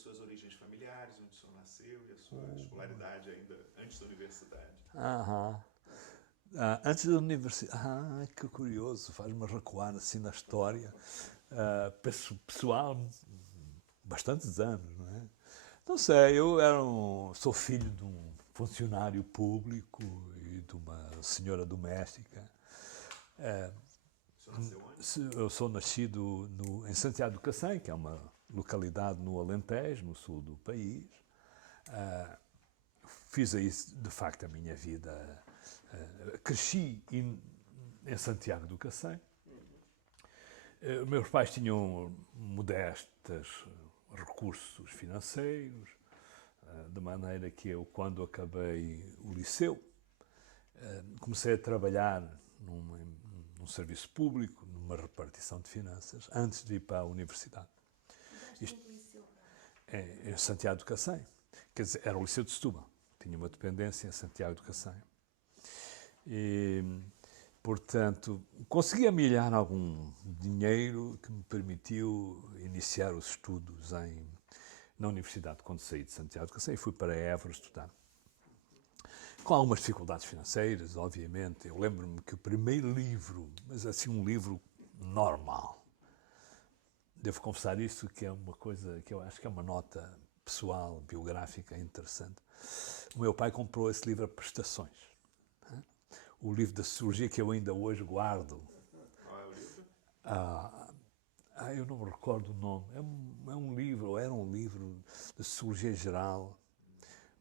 suas origens familiares, onde o senhor nasceu e a sua escolaridade ainda antes da universidade. Aham. Antes da universidade, que curioso, faz-me recuar assim na história pessoal, bastantes anos, não é? Não sei, sou filho de um funcionário público e de uma senhora doméstica. O senhor nasceu onde? Eu sou nascido em Santiago do Cacém, que é uma localidade no Alentejo, no sul do país. Fiz aí, de facto, a minha vida. Cresci em Santiago do Cacém. Meus pais tinham modestos recursos financeiros, de maneira que eu, quando acabei o liceu, comecei a trabalhar num serviço público, numa repartição de finanças, antes de ir para a universidade. Isto em Santiago do Cacém. Quer dizer, era o Liceu de Setúbal. Tinha uma dependência em Santiago do Cacém. E, portanto, consegui amilhar algum dinheiro que me permitiu iniciar os estudos na universidade quando saí de Santiago do Cacém e fui para Évora estudar. Com algumas dificuldades financeiras, obviamente. Eu lembro-me que o primeiro livro, mas assim um livro normal, devo confessar isso, que é uma coisa que eu acho que é uma nota pessoal, biográfica interessante. O meu pai comprou esse livro a prestações. O livro da Sociologia que eu ainda hoje guardo. Qual é o livro? Eu não me recordo o nome. É um livro, ou era um livro de Sociologia Geral,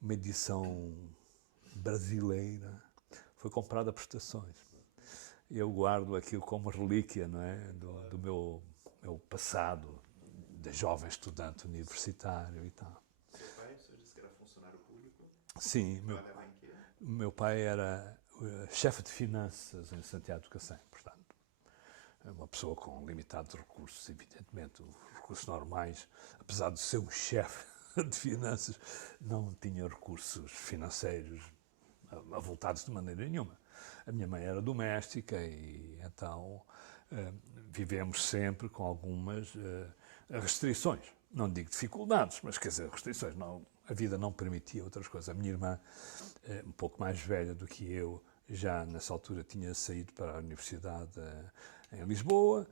uma edição brasileira. Foi comprado a prestações. Eu guardo aquilo como relíquia, não é? Do meu passado de jovem estudante universitário e tal. Seu pai, o senhor disse que era funcionário público? Sim, Trabalhava em quê? meu pai era chefe de finanças em Santiago do Cacém, portanto, uma pessoa com limitados recursos, evidentemente, os recursos normais, apesar de ser um chefe de finanças, não tinha recursos financeiros avultados de maneira nenhuma. A minha mãe era doméstica e então vivemos sempre com algumas restrições. Não digo dificuldades, mas quer dizer, restrições. Não, a vida não permitia outras coisas. A minha irmã, um pouco mais velha do que eu, já nessa altura tinha saído para a universidade em Lisboa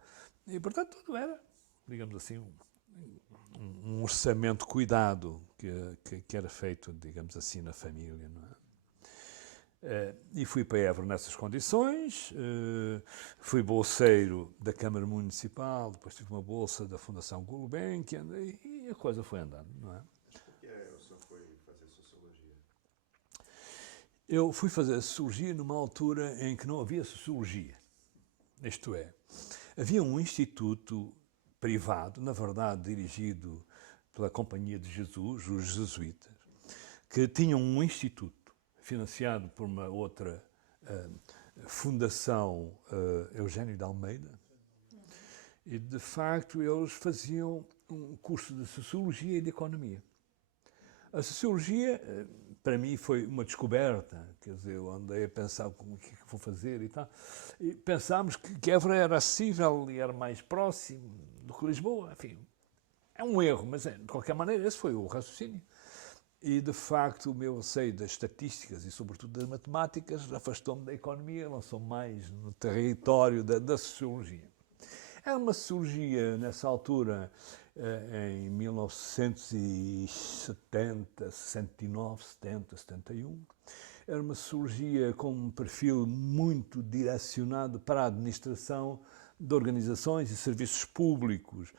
e, portanto, tudo era, digamos assim, um orçamento cuidado que era feito, digamos assim, na família, não é? E fui para Évora nessas condições, fui bolseiro da Câmara Municipal, depois tive uma bolsa da Fundação Gulbenkian e a coisa foi andando, não é? Mas por que o senhor foi fazer Sociologia? Eu fui fazer Sociologia numa altura em que não havia Sociologia. Isto é, havia um instituto privado, na verdade dirigido pela Companhia de Jesus, os jesuítas, que tinham um instituto financiado por uma outra fundação, Eugênio de Almeida, e de facto eles faziam um curso de Sociologia e de Economia. A Sociologia, para mim, foi uma descoberta, quer dizer, eu andei a pensar o que é que vou fazer e tal, e pensámos que Évora era acessível e era mais próximo do que Lisboa, enfim, é um erro, mas de qualquer maneira esse foi o raciocínio. E, de facto, o meu receio das estatísticas e, sobretudo, das matemáticas afastou-me da economia, lançou-me mais no território da sociologia. Era uma sociologia, nessa altura, em 1970, 69, 70, 71. Era uma sociologia com um perfil muito direcionado para a administração de organizações e serviços públicos,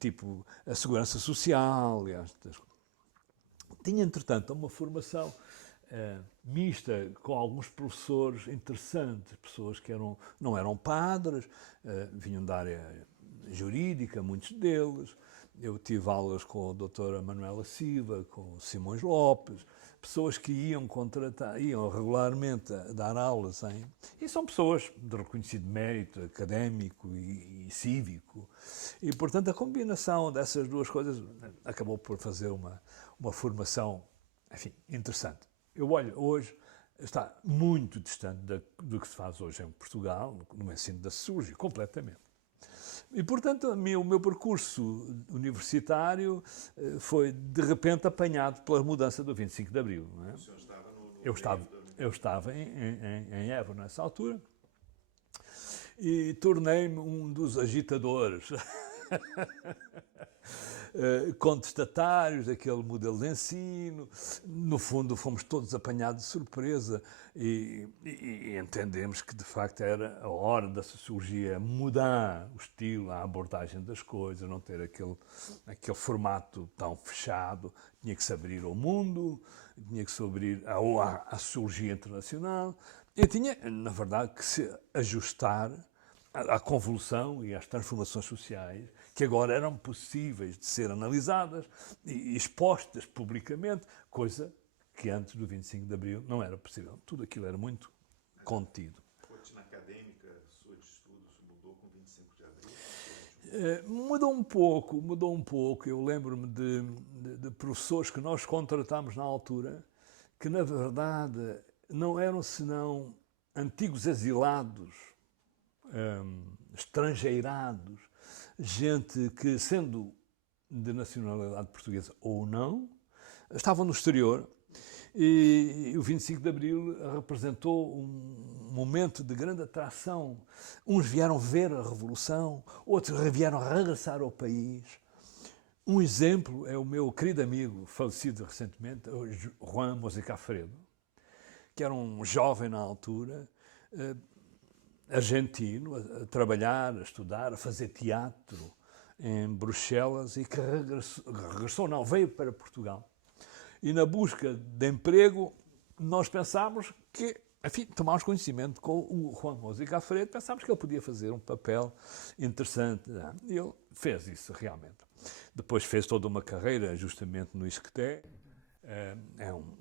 tipo a segurança social e estas coisas. Tinha, entretanto, uma formação mista com alguns professores interessantes, pessoas que não eram padres, vinham da área jurídica, muitos deles. Eu tive aulas com a doutora Manuela Silva, com o Simões Lopes, pessoas que iam regularmente a dar aulas e são pessoas de reconhecido mérito académico e cívico. E, portanto, a combinação dessas duas coisas acabou por fazer uma formação, enfim, interessante. Eu olho hoje, está muito distante do que se faz hoje em Portugal, no ensino da sociologia, completamente. E, portanto, o meu percurso universitário foi, de repente, apanhado pela mudança do 25 de Abril. Não é? O senhor estava no Eu estava, meio da... eu estava em Évora nessa altura e tornei-me um dos agitadores contestatários daquele modelo de ensino. No fundo, fomos todos apanhados de surpresa e entendemos que, de facto, era a hora da sociologia mudar o estilo, a abordagem das coisas, não ter aquele formato tão fechado. Tinha que se abrir ao mundo, tinha que se abrir à sociologia internacional e tinha, na verdade, que se ajustar à convulsão e às transformações sociais que agora eram possíveis de ser analisadas e expostas publicamente, coisa que antes do 25 de Abril não era possível. Tudo aquilo era muito contido. A rotina acadêmica sua de estudos mudou com 25 de Abril? Mudou um pouco. Eu lembro-me de professores que nós contratámos na altura que, na verdade, não eram senão antigos exilados, estrangeirados, gente que, sendo de nacionalidade portuguesa ou não, estavam no exterior e o 25 de Abril representou um momento de grande atração. Uns vieram ver a Revolução, outros vieram regressar ao país. Um exemplo é o meu querido amigo, falecido recentemente, Juan Mozica Fredo, que era um jovem na altura, argentino, a trabalhar, a estudar, a fazer teatro em Bruxelas e que veio para Portugal. E na busca de emprego, nós pensámos que, enfim, tomámos conhecimento com o Juan Mozica Fredo, pensámos que ele podia fazer um papel interessante. E ele fez isso realmente. Depois fez toda uma carreira justamente no Isqueté.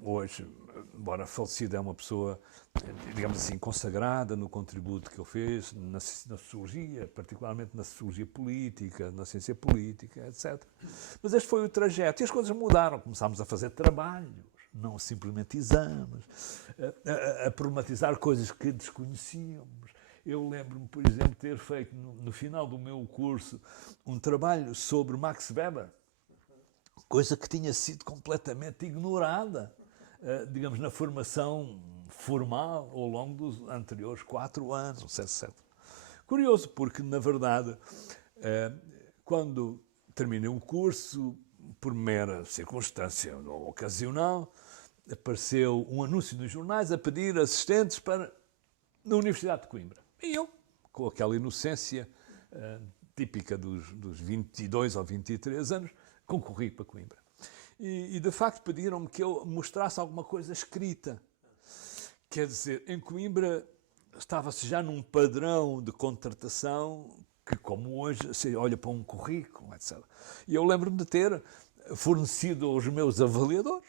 Hoje, embora falecido, é uma pessoa, digamos assim, consagrada no contributo que ele fez na sociologia, particularmente na sociologia política, na ciência política, etc. Mas este foi o trajeto e as coisas mudaram. Começámos a fazer trabalhos, não simplesmente exames, a problematizar coisas que desconhecíamos. Eu lembro-me, por exemplo, ter feito no final do meu curso um trabalho sobre Max Weber, coisa que tinha sido completamente ignorada, digamos, na formação formal ao longo dos anteriores 4 anos, etc. Curioso, porque, na verdade, quando terminei o curso, por mera circunstância ocasional, apareceu um anúncio nos jornais a pedir assistentes na Universidade de Coimbra. E eu, com aquela inocência típica dos 22 ou 23 anos, concorri para Coimbra. E de facto pediram-me que eu mostrasse alguma coisa escrita. Quer dizer, em Coimbra estava-se já num padrão de contratação que, como hoje, se olha para um currículo, etc. E eu lembro-me de ter fornecido aos meus avaliadores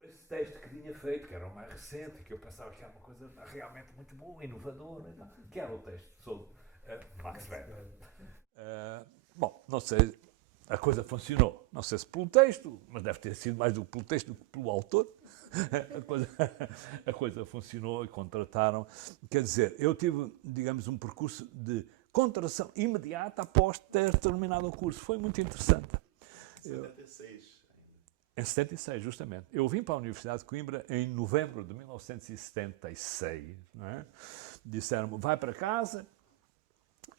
esse texto que tinha feito, que era o mais recente, que eu pensava que era uma coisa realmente muito boa, inovadora, que era o texto sobre Max Weber. Bom, não sei, a coisa funcionou. Não sei se pelo texto, mas deve ter sido mais do que pelo texto do que pelo autor. A coisa funcionou e contrataram. Quer dizer, eu tive, digamos, um percurso de contratação imediata após ter terminado o curso. Foi muito interessante. 76. Em 76, justamente. Eu vim para a Universidade de Coimbra em novembro de 1976. Não é? Disseram-me, vai para casa,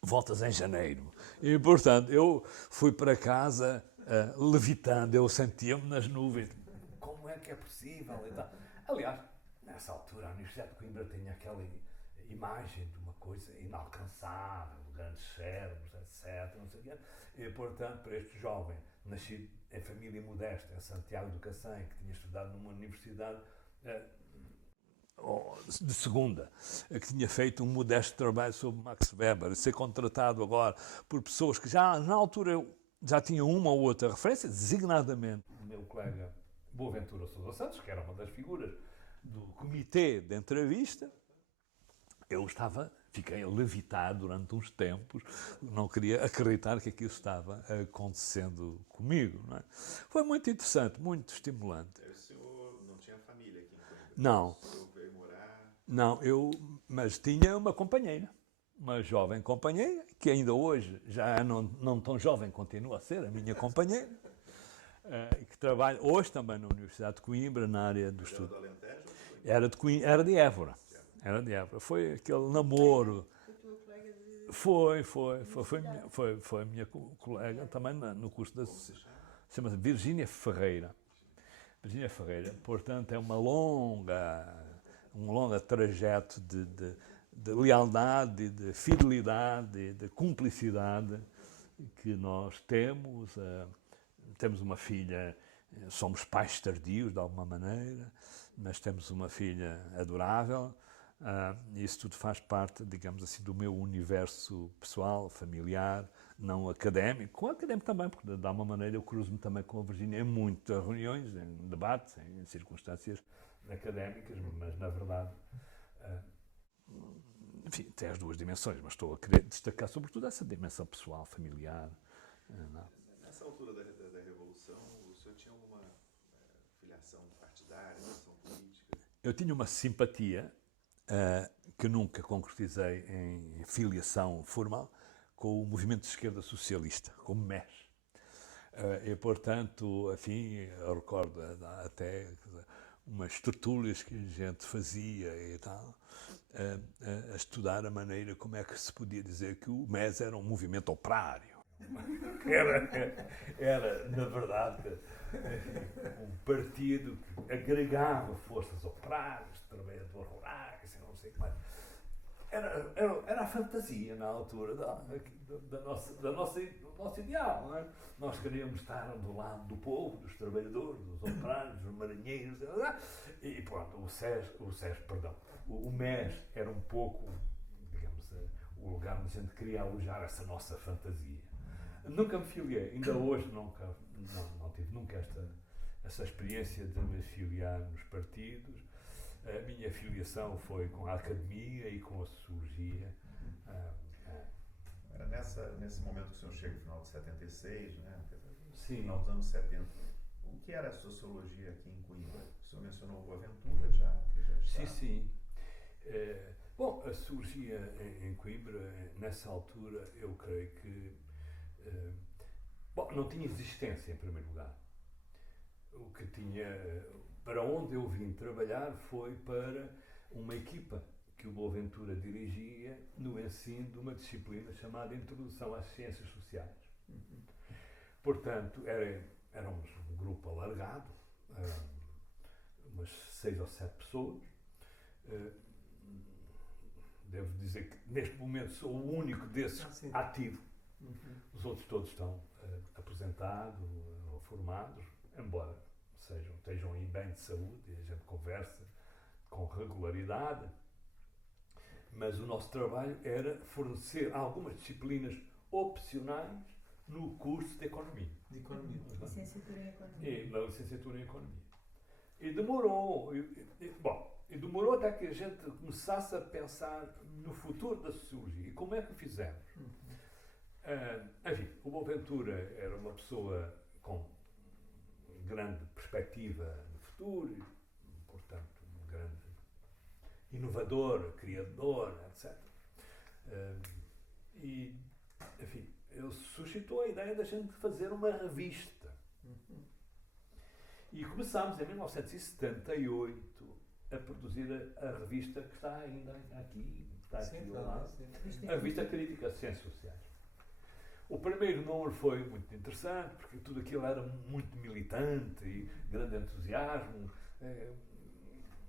voltas em janeiro. E, portanto, eu fui para casa levitando, eu sentia-me nas nuvens. Como é que é possível? Aliás, nessa altura, a Universidade de Coimbra tinha aquela imagem de uma coisa inalcançável, grandes cérebros, etc. Não sei o quê. E, portanto, para este jovem, nascido em família modesta, em Santiago do Cacém, que tinha estudado numa universidade de segunda, que tinha feito um modesto trabalho sobre Max Weber, ser contratado agora por pessoas que já, na altura, já tinham uma ou outra referência, designadamente o meu colega Boaventura Sousa Santos, que era uma das figuras do comitê de entrevista. Eu fiquei a levitar durante uns tempos, não queria acreditar que aquilo estava acontecendo comigo. Não é? Foi muito interessante, muito estimulante. O senhor não tinha família aqui em Coimbra? Não. O senhor veio morar... Não, mas tinha uma companheira. uma jovem companheira, que ainda hoje, já não tão jovem, continua a ser a minha companheira, que trabalha hoje também na Universidade de Coimbra, na área do estudo. Era de Coimbra, era de Évora. Era de Évora. Foi aquele namoro. Foi a minha colega também no curso da... Chama-se Virgínia Ferreira. Virgínia Ferreira. Portanto, é um longo trajeto de lealdade, de fidelidade, de cumplicidade que nós temos. Temos uma filha, somos pais tardios de alguma maneira, mas temos uma filha adorável. Isso tudo faz parte, digamos assim, do meu universo pessoal, familiar, não académico. Com académico também, porque de alguma maneira eu cruzo-me também com a Virgínia em muitas reuniões, em debates, em circunstâncias académicas, mas na verdade, enfim, tem as duas dimensões, mas estou a querer destacar sobretudo essa dimensão pessoal, familiar. Nessa altura da Revolução, o senhor tinha alguma filiação partidária, filiação política? Eu tinha uma simpatia que nunca concretizei em filiação formal com o Movimento de Esquerda Socialista, com o MES. E, portanto, enfim, eu recordo até umas tertúlias que a gente fazia e tal, a estudar a maneira como é que se podia dizer que o MES era um movimento operário. Era, na verdade, um partido que agregava forças operárias, trabalhadores rurais, não sei como é. Era a fantasia na altura do nosso ideal, não é? Nós queríamos estar do lado do povo, dos trabalhadores, dos operários, dos marinheiros, e pronto, o MES era um pouco, digamos, o lugar onde a gente queria alojar essa nossa fantasia. Nunca me filiei, ainda hoje não tive nunca essa experiência de me filiar nos partidos. A minha filiação foi com a academia e com a sociologia. Era nesse momento que o senhor chega no final de 76, né? Sim. Final dos anos 70. O que era a sociologia aqui em Coimbra? O senhor mencionou o Boaventura já? Sim. Bom, a sociologia em Coimbra, nessa altura, eu creio que não tinha existência em primeiro lugar. O que tinha, para onde eu vim trabalhar foi para uma equipa que o Boaventura dirigia no ensino de uma disciplina chamada Introdução às Ciências Sociais. Portanto, éramos um grupo alargado, umas 6 ou 7 pessoas. Devo dizer que neste momento sou o único desses ativo. Os outros todos estão aposentados ou formados, embora estejam aí bem de saúde e a gente conversa com regularidade. Mas o nosso trabalho era fornecer algumas disciplinas opcionais no curso de Economia. Licenciatura em Economia. Na licenciatura em Economia. E demorou até que a gente começasse a pensar no futuro da sociologia. E como é que o fizemos? Enfim, o Boaventura era uma pessoa com grande perspectiva no futuro, portanto, um grande inovador, criador, etc. E, enfim, ele suscitou a ideia da gente fazer uma revista. E começámos em 1978 a produzir a revista que está ainda aqui, ao lado, a revista Crítica de Ciências Sociais. O primeiro número foi muito interessante, porque tudo aquilo era muito militante e grande entusiasmo,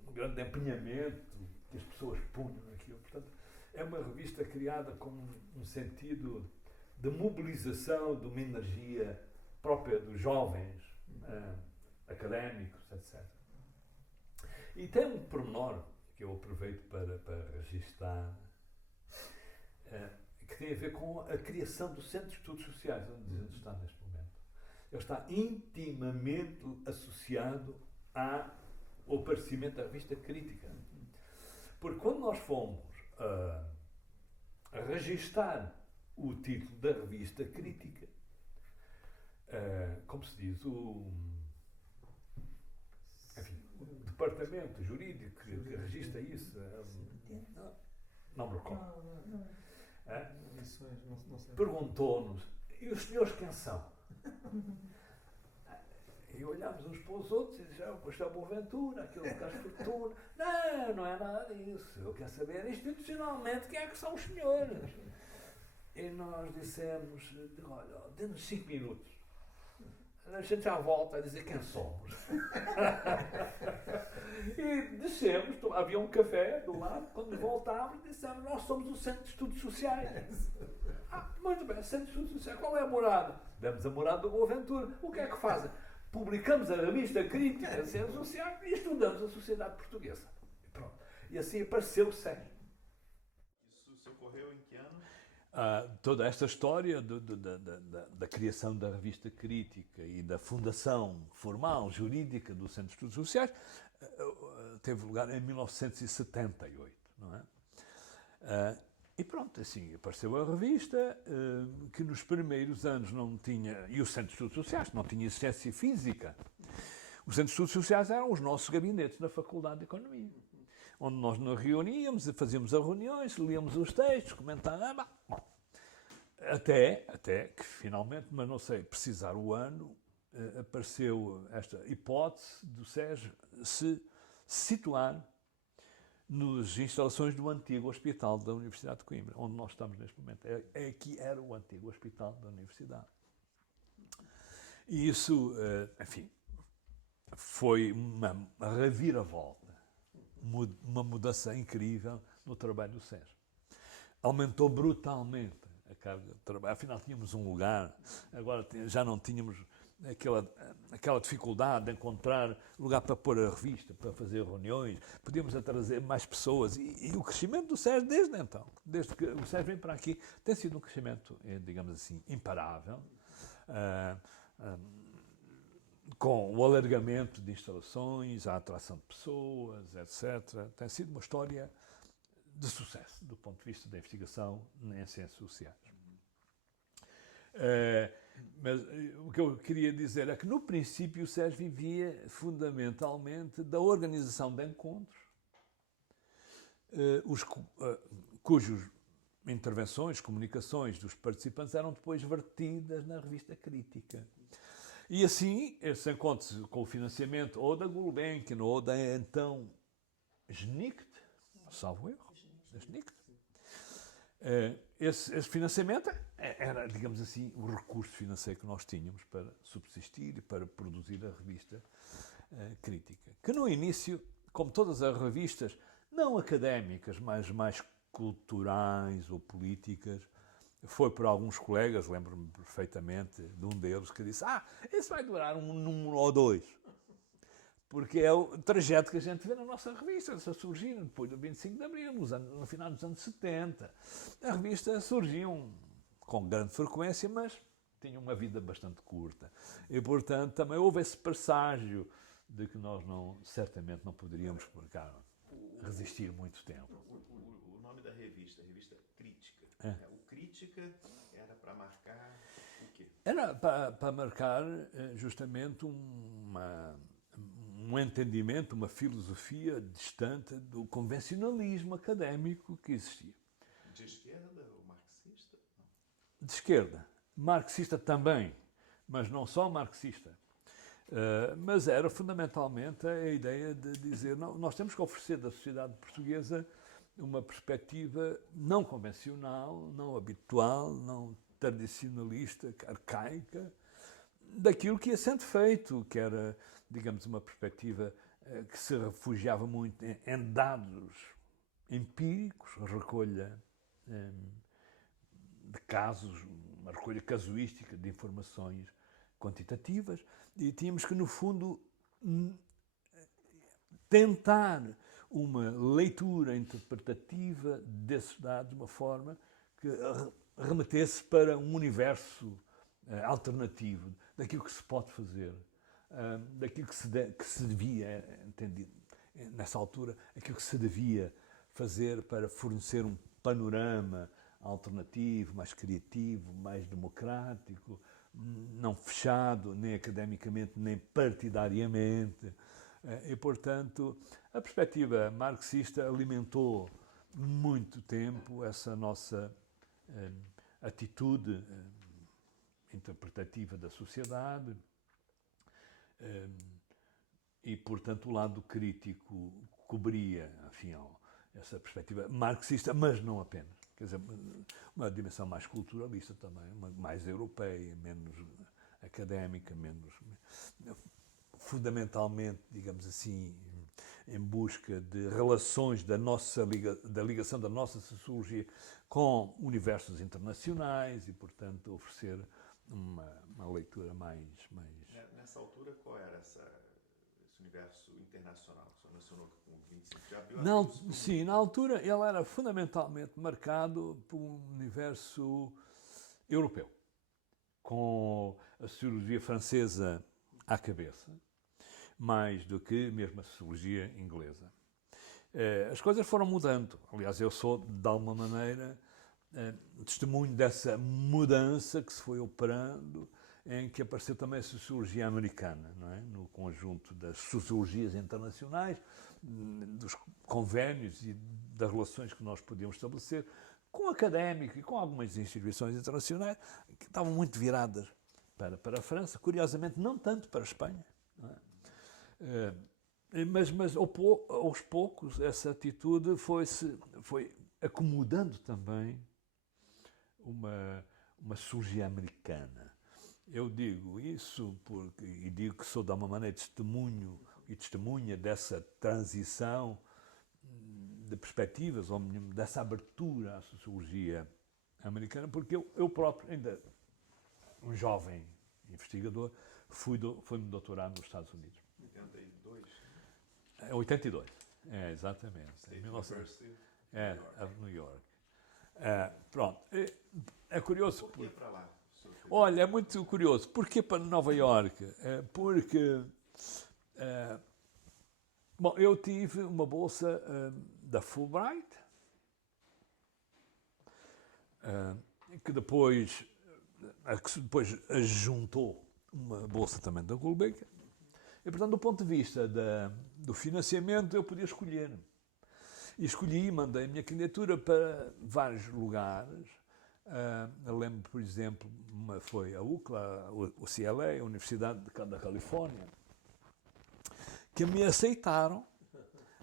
um grande empenhamento que as pessoas punham naquilo. Portanto, é uma revista criada com um sentido de mobilização de uma energia própria dos jovens, académicos, etc. E tem um pormenor que eu aproveito para registar, que tem a ver com a criação do Centro de Estudos Sociais, onde a gente está neste momento. Ele está intimamente associado ao aparecimento da revista Crítica. Porque quando nós fomos a registar o título da revista Crítica, como se diz, o departamento jurídico que registra isso, não me recordo. Lições, não sei. Perguntou-nos, e os senhores quem são? E olhámos uns para os outros e dizíamos, isto é o Boaventura, aquilo é o Carlos Fortuna. Não, não é nada disso. Eu quero saber institucionalmente quem é que são os senhores. E nós dissemos, olha, dê-nos 5 minutos. A gente já volta a dizer quem somos. E descemos, havia um café do lado, quando voltámos dissemos, nós somos o Centro de Estudos Sociais. Muito bem, Centro de Estudos Sociais, qual é a morada? Demos a morada do Boaventura. O que é que fazem? Publicamos a revista crítica da Ciência Social e estudamos a sociedade portuguesa. E pronto. E assim apareceu o SES. Isso ocorreu em que ano? Toda esta história da criação da revista crítica e da fundação formal, jurídica do Centro de Estudos Sociais teve lugar em 1978, não é? E pronto, assim, apareceu a revista, que nos primeiros anos não tinha, e o Centro de Estudos Sociais não tinha existência física. Os Centros de Estudos Sociais eram os nossos gabinetes na Faculdade de Economia, onde nós nos reuníamos, fazíamos as reuniões, líamos os textos, comentávamos, até que finalmente, mas não sei precisar o ano, apareceu esta hipótese do SES se situar nas instalações do antigo hospital da Universidade de Coimbra, onde nós estamos neste momento. Aqui era o antigo hospital da Universidade. E isso, enfim, foi uma reviravolta, uma mudança incrível no trabalho do SES. Aumentou brutalmente a carga de trabalho. Afinal, tínhamos um lugar, agora já não tínhamos aquela dificuldade de encontrar lugar para pôr a revista, para fazer reuniões, podíamos trazer mais pessoas e o crescimento do SES desde então, desde que o SES vem para aqui, tem sido um crescimento, digamos assim, imparável, com o alargamento de instalações, a atração de pessoas, etc. Tem sido uma história de sucesso do ponto de vista da investigação em ciências sociais. Mas o que eu queria dizer é que, no princípio, o SES vivia fundamentalmente da organização de encontros, cujas intervenções, comunicações dos participantes eram depois vertidas na revista crítica. E assim, esses encontros com o financiamento ou da Gulbenkian ou da então SNICT, salvo erro, da SNICT, esse financiamento era, digamos assim, o recurso financeiro que nós tínhamos para subsistir e para produzir a revista crítica. Que no início, como todas as revistas, não académicas, mas mais culturais ou políticas, foi por alguns colegas, lembro-me perfeitamente de um deles, que disse: isso vai durar um número ou dois. Porque é o trajeto que a gente vê na nossa revista, surgindo depois do 25 de Abril, no final dos anos 70. A revista surgiu com grande frequência, mas tinha uma vida bastante curta. E, portanto, também houve esse presságio de que nós certamente não poderíamos por cá resistir muito tempo. O nome da revista, Revista Crítica. O Crítica era para marcar o quê? Era para marcar justamente um entendimento, uma filosofia distante do convencionalismo académico que existia. De esquerda ou marxista? Não. De esquerda. Marxista também, mas não só marxista. Mas era fundamentalmente a ideia de dizer, não, nós temos que oferecer da sociedade portuguesa uma perspectiva não convencional, não habitual, não tradicionalista, arcaica, daquilo que ia sendo feito, que era, digamos, uma perspectiva que se refugiava muito em dados empíricos, recolha de casos, uma recolha casuística de informações quantitativas, e tínhamos que, no fundo, tentar uma leitura interpretativa desses dados de uma forma que remetesse para um universo alternativo, daquilo que se pode fazer, daquilo que se devia, entendido nessa altura, aquilo que se devia fazer para fornecer um panorama alternativo, mais criativo, mais democrático, não fechado nem academicamente nem partidariamente. E, portanto, a perspectiva marxista alimentou muito tempo essa nossa atitude interpretativa da sociedade e, portanto, o lado crítico cobria, enfim, essa perspectiva marxista, mas não apenas. Quer dizer, uma dimensão mais culturalista também, mais europeia, menos académica, menos fundamentalmente, digamos assim, em busca de relações da ligação da nossa sociologia com universos internacionais e, portanto, oferecer uma leitura mais... Nessa altura, qual era esse universo internacional? O senhor mencionou que com 25 já viu Sim, na altura ele era fundamentalmente marcado por um universo europeu, com a sociologia francesa à cabeça, mais do que mesmo a sociologia inglesa. As coisas foram mudando. Aliás, eu sou, de alguma maneira, testemunho dessa mudança que se foi operando, em que apareceu também a sociologia americana, não é? No conjunto das sociologias internacionais, dos convénios e das relações que nós podíamos estabelecer com académicos e com algumas instituições internacionais que estavam muito viradas para a França, curiosamente não tanto para a Espanha. Não é? Mas aos poucos essa atitude foi acomodando também uma sociologia americana. Eu digo isso e digo que sou de alguma maneira testemunho e testemunha dessa transição de perspectivas, ou dessa abertura à sociologia americana, porque eu próprio, ainda um jovem investigador, fui-me doutorar nos Estados Unidos. 82? 82, exatamente. State University, New New York. Pronto, é curioso. Por que para lá? Olha, é muito curioso. Porquê para Nova Iorque? Porque bom, eu tive uma bolsa da Fulbright, que depois juntou uma bolsa também da Gulbenkian. E, portanto, do ponto de vista do financiamento, eu podia escolher. E escolhi, mandei a minha candidatura para vários lugares. Eu lembro, por exemplo, foi a UCLA, o UCLA, a Universidade da Califórnia, que me aceitaram.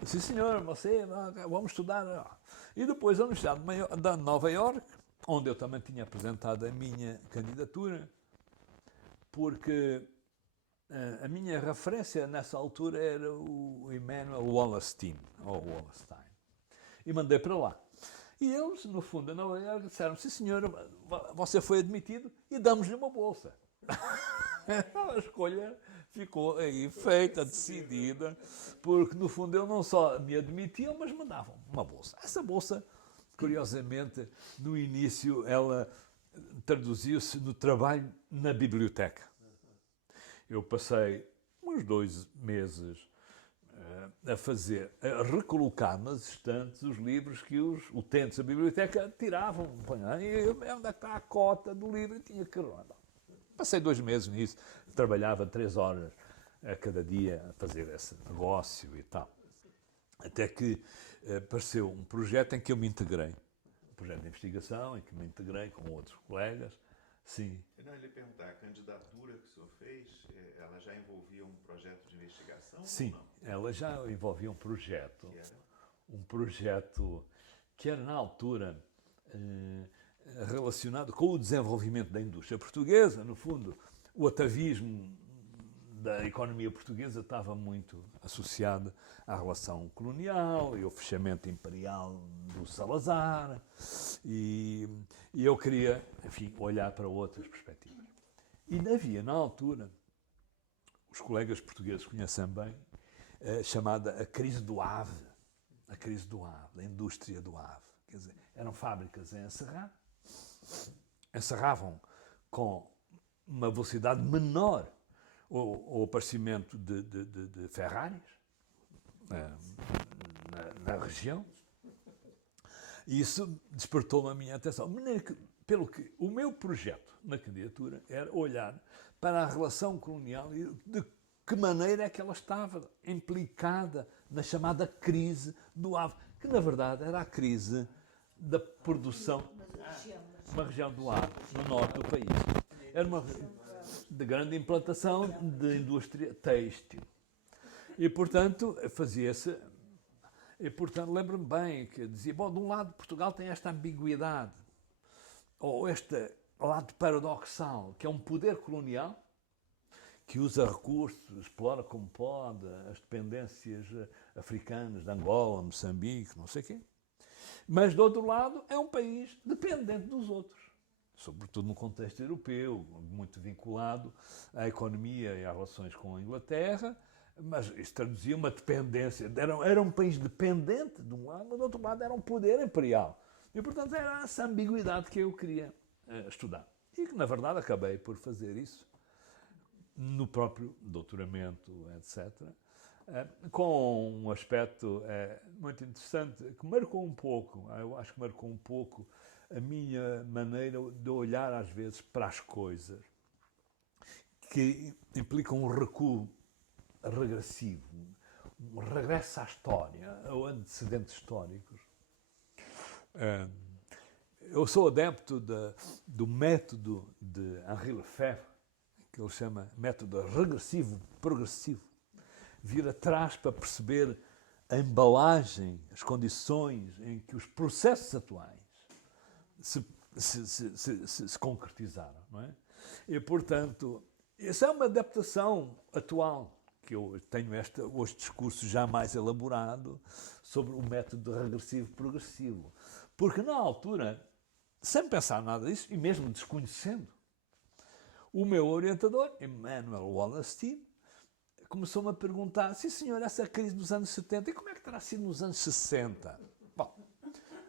Sim, senhor, vamos estudar. E depois a Universidade de Nova Iorque, onde eu também tinha apresentado a minha candidatura, porque a minha referência nessa altura era o Emanuel Wallerstein, ou Wallerstein. E mandei para lá. E eles, no fundo, da Nova Iorque, disseram: sim, senhor, você foi admitido e damos-lhe uma bolsa. A escolha ficou aí feita, decidida, porque, no fundo, eles não só me admitiam, mas mandavam uma bolsa. Essa bolsa, curiosamente, no início, ela traduziu-se no trabalho na biblioteca. Eu passei uns 2 meses a recolocar nas estantes os livros que os utentes da biblioteca tiravam. E onde é que está a cota do livro? Eu tinha que... Passei 2 meses nisso, trabalhava 3 horas a cada dia a fazer esse negócio e tal. Até que apareceu um projeto em que eu me integrei. Um projeto de investigação em que me integrei com outros colegas. Sim. Eu ia perguntar, a candidatura que o senhor fez, ela já envolvia um projeto de investigação? Sim, ela já envolvia um projeto. Que era? Um projeto que era, na altura, relacionado com o desenvolvimento da indústria portuguesa. No fundo, o atavismo da economia portuguesa estava muito associado à relação colonial e ao fechamento imperial do Salazar. E eu queria, enfim, olhar para outras perspectivas. E havia, na altura, os colegas portugueses conhecem bem, chamada a crise do ave. A crise do ave, a indústria do ave. Quer dizer, eram fábricas a encerrar, encerravam com uma velocidade menor o aparecimento de Ferraris na região. E isso despertou a minha atenção. Pelo que o meu projeto na candidatura era olhar para a relação colonial e de que maneira é que ela estava implicada na chamada crise do ave, que na verdade era a crise da produção. Mas a região uma região do Ar, no norte do país. Era uma de grande implantação de indústria têxtil. E, portanto, fazia-se... E, portanto, lembro-me bem que dizia, bom, de um lado Portugal tem esta ambiguidade, ou este lado paradoxal, que é um poder colonial, que usa recursos, explora como pode as dependências africanas de Angola, Moçambique, não sei o quê. Mas, do outro lado, é um país dependente dos outros, sobretudo no contexto europeu, muito vinculado à economia e às relações com a Inglaterra, mas isso traduzia uma dependência. Era um país dependente de um lado, mas do outro lado era um poder imperial. E, portanto, era essa ambiguidade que eu queria estudar. E que, na verdade, acabei por fazer isso no próprio doutoramento, etc., com um aspecto muito interessante, que marcou um pouco, eu acho que marcou um pouco a minha maneira de olhar, às vezes, para as coisas, que implicam um recuo regressivo, um regresso à história, a antecedentes históricos. Eu sou adepto do método de Henri Lefebvre, que ele chama método regressivo-progressivo. Vir atrás para perceber a embalagem, as condições em que os processos atuais se concretizaram, não é? E, portanto, essa é uma adaptação atual, que eu tenho hoje discurso já mais elaborado sobre o método regressivo-progressivo. Porque, na altura, sem pensar nada disso, e mesmo desconhecendo, o meu orientador, Emmanuel Wallerstein, começou-me a perguntar, sim senhor, essa crise dos anos 70, e como é que terá sido nos anos 60? Bom,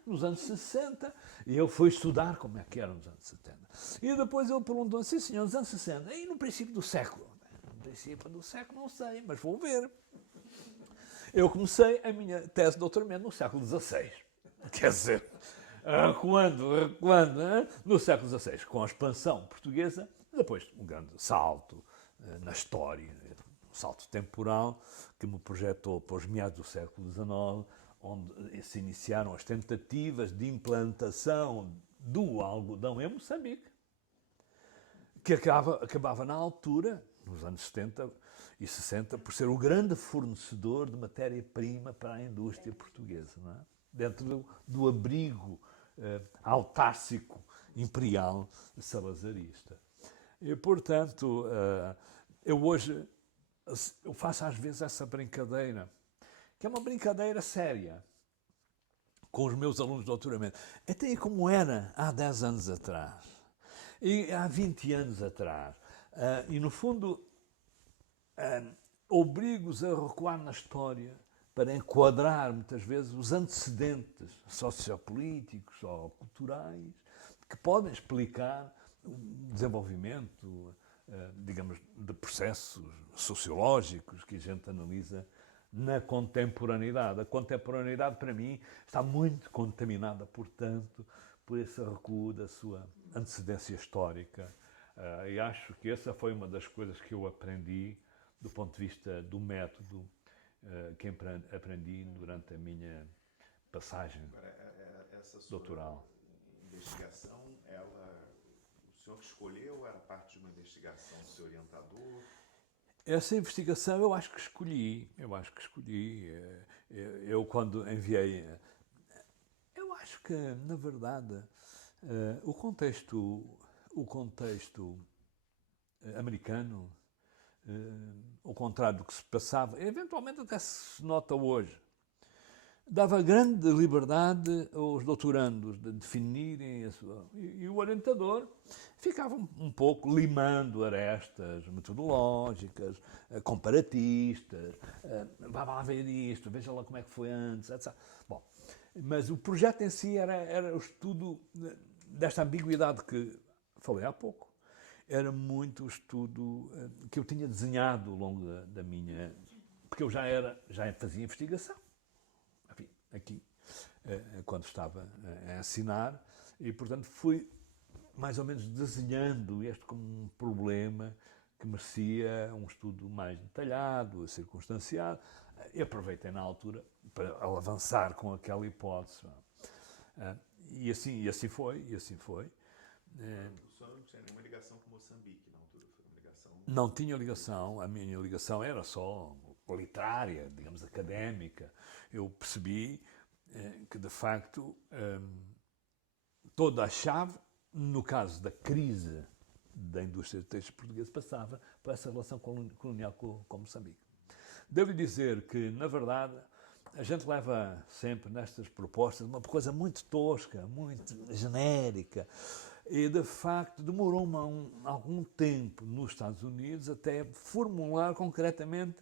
nos anos 60, e eu fui estudar como é que era nos anos 70. E depois ele perguntou, sim senhor, nos anos 60, e no princípio do século? No princípio do século não sei, mas vou ver. Eu comecei a minha tese de doutoramento no século XVI. Quer dizer, recuando, no século XVI, com a expansão portuguesa, depois um grande salto na história, um salto temporal que me projetou para os meados do século XIX, onde se iniciaram as tentativas de implantação do algodão em Moçambique, que acabava na altura, nos anos 70 e 60, por ser o grande fornecedor de matéria-prima para a indústria portuguesa, não é? Dentro do abrigo autárcico imperial salazarista. E, portanto, eu faço às vezes essa brincadeira, que é uma brincadeira séria, com os meus alunos de doutoramento. Até como era há 10 anos atrás, e há 20 anos atrás. E, no fundo, obrigo-os a recuar na história para enquadrar, muitas vezes, os antecedentes sociopolíticos ou culturais que podem explicar o desenvolvimento, digamos, de processos sociológicos que a gente analisa na contemporaneidade. A contemporaneidade, para mim, está muito contaminada, portanto, por esse recuo da sua antecedência histórica. E acho que essa foi uma das coisas que eu aprendi do ponto de vista do método que aprendi durante a minha passagem doutoral. Investigação, o senhor que escolheu, era parte de uma investigação do seu orientador? Essa investigação eu acho que escolhi. Eu quando enviei... Eu acho que, na verdade, o contexto americano, ao contrário do que se passava, eventualmente até se nota hoje, dava grande liberdade aos doutorandos de definirem a sua... E o orientador ficava um pouco limando arestas metodológicas, comparatistas, vá lá ver isto, veja lá como é que foi antes, etc. Bom, mas o projeto em si era o estudo desta ambiguidade que falei há pouco. Era muito o estudo que eu tinha desenhado ao longo da minha... Porque eu já fazia investigação. Enfim, aqui, quando estava a assinar, e, portanto, fui mais ou menos desenhando este como um problema que merecia um estudo mais detalhado, circunstanciado, e aproveitei na altura para avançar com aquela hipótese. E assim foi. O senhor não tinha nenhuma ligação com Moçambique na altura? Foi uma ligação... Não tinha ligação, a minha ligação era só literária, digamos, académica. Eu percebi que, de facto, toda a chave, no caso da crise da indústria de textos portuguesa, passava por essa relação colonial com Moçambique. Devo dizer que, na verdade, a gente leva sempre nestas propostas uma coisa muito tosca, muito genérica, e, de facto, demorou-me algum tempo nos Estados Unidos até formular concretamente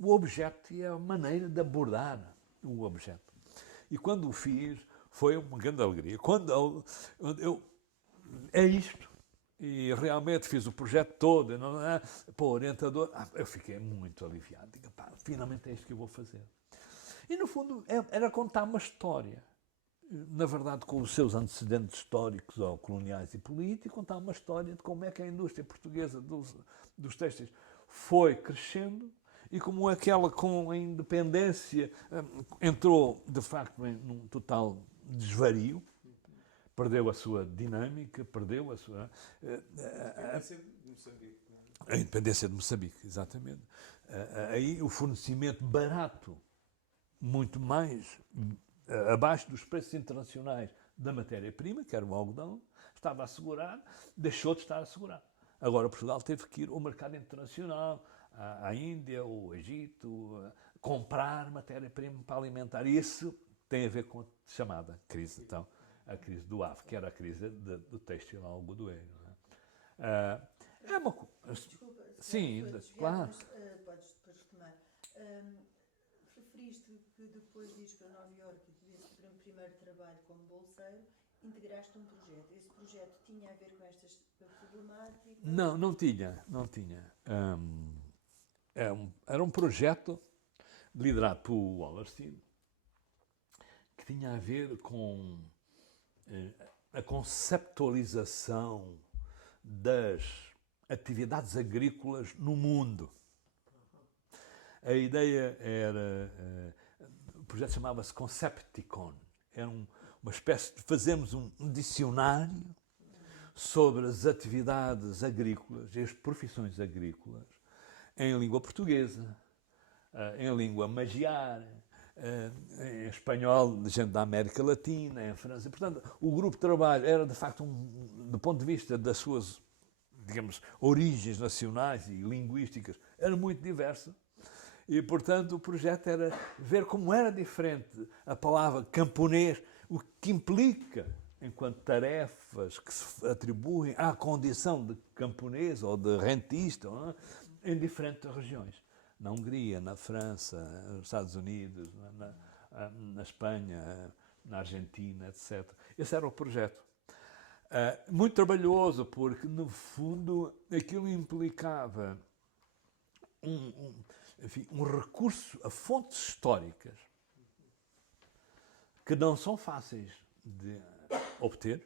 o objeto e a maneira de abordar o objeto. E quando o fiz, foi uma grande alegria. Quando é isto, e realmente fiz o projeto todo, não é? Para o orientador, eu fiquei muito aliviado. Digo, pá, finalmente é isto que eu vou fazer. E, no fundo, era contar uma história. Na verdade, com os seus antecedentes históricos ou coloniais e políticos, contar uma história de como é que a indústria portuguesa dos têxteis foi crescendo e como é que ela, com a independência, entrou, de facto, num total desvario, perdeu a sua dinâmica, perdeu a sua... A independência de Moçambique, exatamente. Aí o fornecimento barato, muito mais abaixo dos preços internacionais da matéria-prima, que era o algodão, estava assegurado, deixou de estar assegurado. Agora Portugal teve que ir ao mercado internacional, à Índia, ao Egito, comprar matéria-prima para alimentar. Isso tem a ver com a chamada crise, então, a crise do AF, que era a crise do têxtil algodoeiro. É uma coisa... Desculpa, sim, claro. Mas, podes depois retomar. Referiste que depois de ir para Nova Iorque e desse primeiro trabalho como bolseiro, integraste um projeto. Esse projeto tinha a ver com estas problemáticas? Não tinha. Era um projeto liderado por Wallerstein que tinha a ver com a conceptualização das atividades agrícolas no mundo. A ideia era... o projeto chamava-se Concepticon. Era uma espécie de... fazermos um dicionário sobre as atividades agrícolas e as profissões agrícolas em língua portuguesa, em língua magiar, em espanhol, de gente da América Latina, em França. Portanto, o grupo de trabalho era, de facto, do ponto de vista das suas, digamos, origens nacionais e linguísticas, era muito diverso. E, portanto, o projeto era ver como era diferente a palavra camponês, o que implica, enquanto tarefas que se atribuem à condição de camponês ou de rentista, não é? Em diferentes regiões. Na Hungria, na França, nos Estados Unidos, na Espanha, na Argentina, etc. Esse era o projeto. Muito trabalhoso, porque, no fundo, aquilo implicava um recurso a fontes históricas que não são fáceis de obter,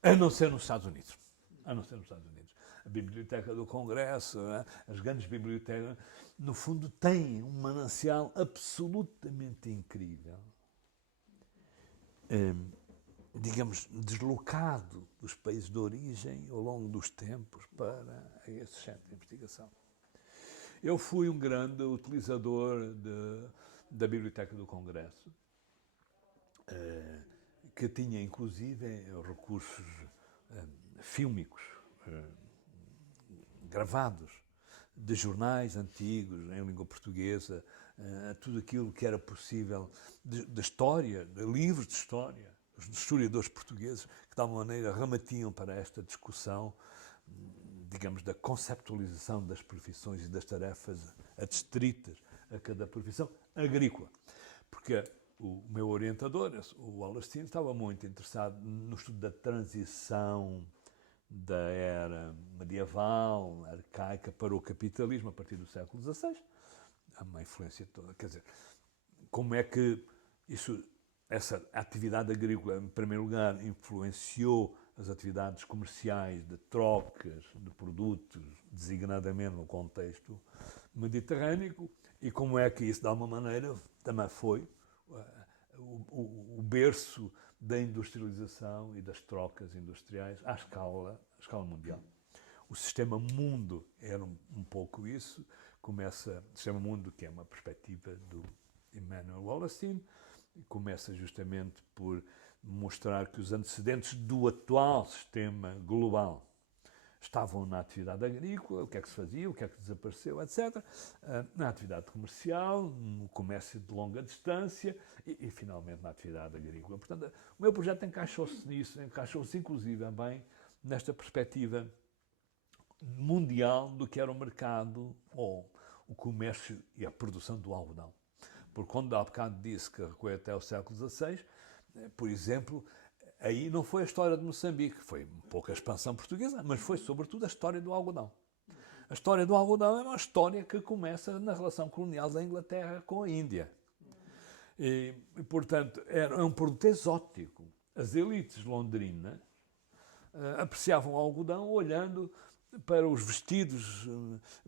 a não ser nos Estados Unidos. A Biblioteca do Congresso, as grandes bibliotecas, no fundo, têm um manancial absolutamente incrível, digamos, deslocado dos países de origem ao longo dos tempos para esse centro de investigação. Eu fui um grande utilizador da Biblioteca do Congresso, que tinha, inclusive, recursos fílmicos, gravados, de jornais antigos, em língua portuguesa, tudo aquilo que era possível de história, de livros de história, os historiadores portugueses, que de alguma maneira remetiam para esta discussão, digamos, da conceptualização das profissões e das tarefas adstritas a cada profissão agrícola. Porque o meu orientador, o Wallerstein, estava muito interessado no estudo da transição da era medieval, arcaica, para o capitalismo a partir do século XVI. Há uma influência toda. Quer dizer, como é que essa atividade agrícola, em primeiro lugar, influenciou as atividades comerciais de trocas de produtos, designadamente no contexto mediterrâneo, e como é que isso, de alguma maneira, também foi o berço da industrialização e das trocas industriais à escala mundial. O sistema mundo era um pouco isso. Começa, o sistema mundo, que é uma perspectiva do Immanuel Wallerstein, começa justamente por mostrar que os antecedentes do atual sistema global estavam na atividade agrícola, o que é que se fazia, o que é que desapareceu, etc. Na atividade comercial, no comércio de longa distância e finalmente na atividade agrícola. Portanto, o meu projeto encaixou-se nisso, encaixou-se inclusive bem nesta perspectiva mundial do que era o mercado ou o comércio e a produção do algodão. Porque quando há bocado disse que recuou até o século XVI, por exemplo, aí não foi a história de Moçambique, foi um pouco a expansão portuguesa, mas foi sobretudo a história do algodão. A história do algodão é uma história que começa na relação colonial da Inglaterra com a Índia. E portanto, é um produto exótico. As elites londrinas apreciavam o algodão olhando para os vestidos,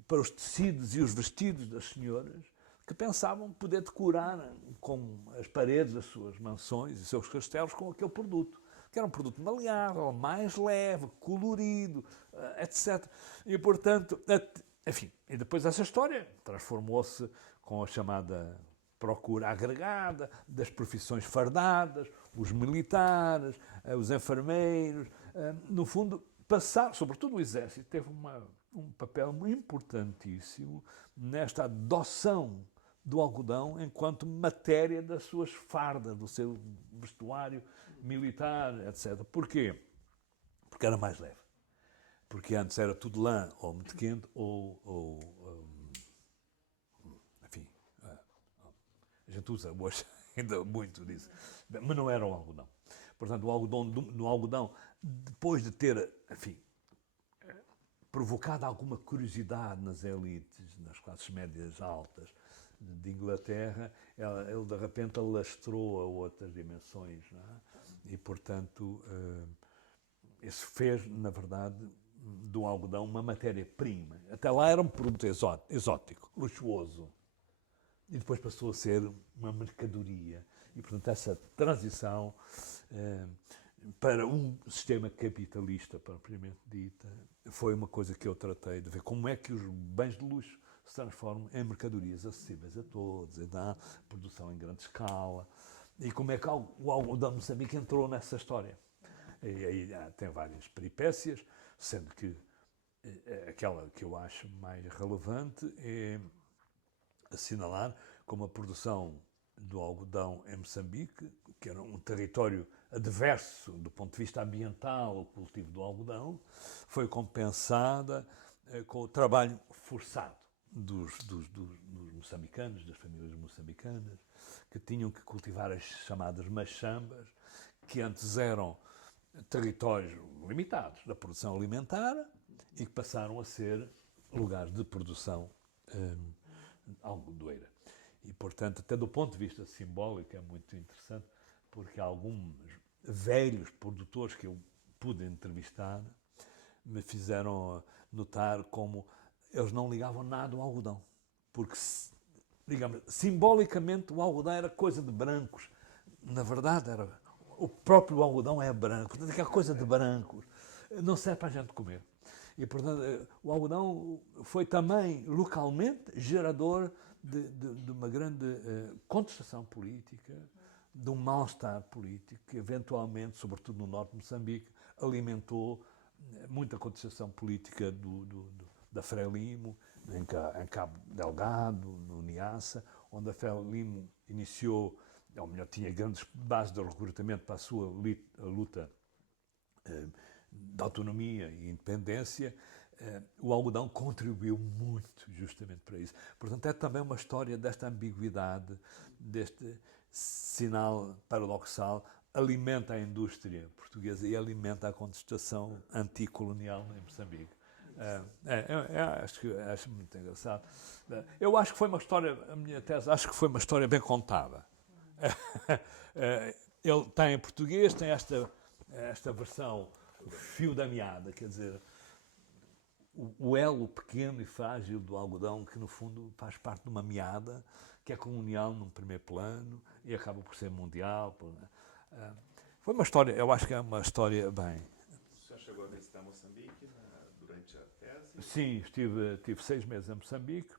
para os tecidos e os vestidos das senhoras, que pensavam poder decorar com as paredes das suas mansões e seus castelos com aquele produto, que era um produto maleável, mais leve, colorido, etc. E, portanto, enfim, e depois essa história transformou-se com a chamada procura agregada das profissões fardadas, os militares, os enfermeiros, no fundo, sobretudo o exército, teve um papel importantíssimo nesta adoção do algodão enquanto matéria das suas fardas, do seu vestuário militar, etc. Porquê? Porque era mais leve. Porque antes era tudo lã ou muito quente enfim, a gente usa hoje ainda muito disso, mas não era o algodão. Portanto, no algodão, depois de ter, enfim, provocado alguma curiosidade nas elites, nas classes médias altas de Inglaterra, ele de repente alastrou a outras dimensões, não é? E, portanto, isso fez, na verdade, do algodão uma matéria-prima. Até lá era um produto exótico, luxuoso, e depois passou a ser uma mercadoria. E, portanto, essa transição para um sistema capitalista propriamente dita foi uma coisa que eu tratei de ver como é que os bens de luxo se transformam em mercadorias acessíveis a todos, e da produção em grande escala, e como é que o algodão de Moçambique entrou nessa história. E aí tem várias peripécias, sendo que aquela que eu acho mais relevante é assinalar como a produção do algodão em Moçambique, que era um território adverso do ponto de vista ambiental ao cultivo do algodão, foi compensada com o trabalho forçado dos moçambicanos, das famílias moçambicanas, que tinham que cultivar as chamadas machambas, que antes eram territórios limitados da produção alimentar e que passaram a ser lugares de produção algodoeira. E, portanto, até do ponto de vista simbólico é muito interessante, porque alguns velhos produtores que eu pude entrevistar me fizeram notar como eles não ligavam nada ao algodão, porque, digamos, simbolicamente o algodão era coisa de brancos. Na verdade, o próprio algodão é branco, portanto, aquela coisa de brancos não serve para a gente comer. E, portanto, o algodão foi também, localmente, gerador de uma grande contestação política, de um mal-estar político, que eventualmente, sobretudo no norte de Moçambique, alimentou muita contestação política da Frelimo, em Cabo Delgado, no Niassa, onde a Frelimo iniciou, ou melhor, tinha grandes bases de recrutamento para a sua luta de autonomia e independência. O algodão contribuiu muito justamente para isso. Portanto, é também uma história desta ambiguidade, deste sinal paradoxal, alimenta a indústria portuguesa e alimenta a contestação anticolonial em Moçambique. Acho muito engraçado. Eu acho que foi uma história, a minha tese, acho que foi uma história bem contada. Ele tem em português, tem esta versão, o fio da meada, quer dizer, o elo pequeno e frágil do algodão, que no fundo faz parte de uma meada, que é colonial num primeiro plano e acaba por ser mundial. Foi uma história, eu acho que é uma história bem. O senhor chegou a visitar Moçambique durante a tese? Sim, tive 6 meses em Moçambique,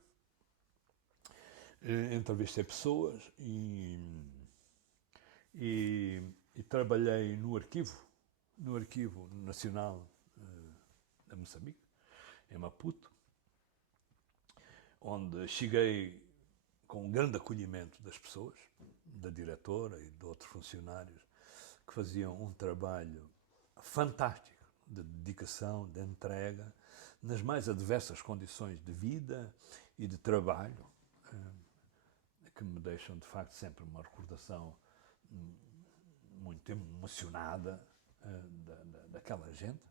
entrevistei pessoas e trabalhei no Arquivo Nacional de Moçambique, em Maputo, onde cheguei com um grande acolhimento das pessoas, da diretora e de outros funcionários, que faziam um trabalho fantástico de dedicação, de entrega, nas mais adversas condições de vida e de trabalho, que me deixam, de facto, sempre uma recordação muito emocionada daquela gente,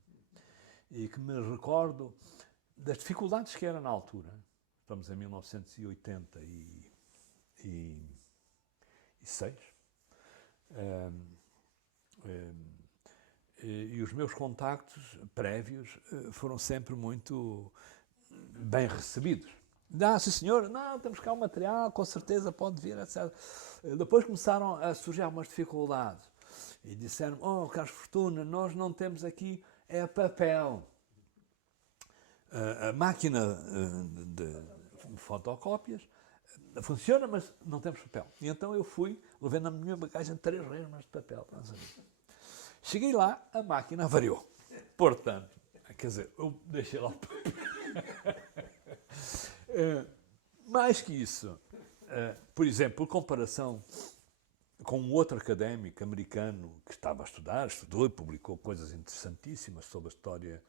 e que me recordo das dificuldades que era na altura. Estamos em 1986. E os meus contactos prévios foram sempre muito bem recebidos. Sim senhor, não, temos cá um material, com certeza pode vir, etc. Depois começaram a surgir algumas dificuldades e disseram, Carlos Fortuna, nós não temos aqui papel. A máquina de fotocópias funciona, mas não temos papel. E então eu levei na minha bagagem 3 resmas de papel. Cheguei lá, a máquina variou. Portanto, quer dizer, eu deixei lá o papel. Mais que isso, por exemplo, por comparação com um outro académico americano que estudou e publicou coisas interessantíssimas sobre a história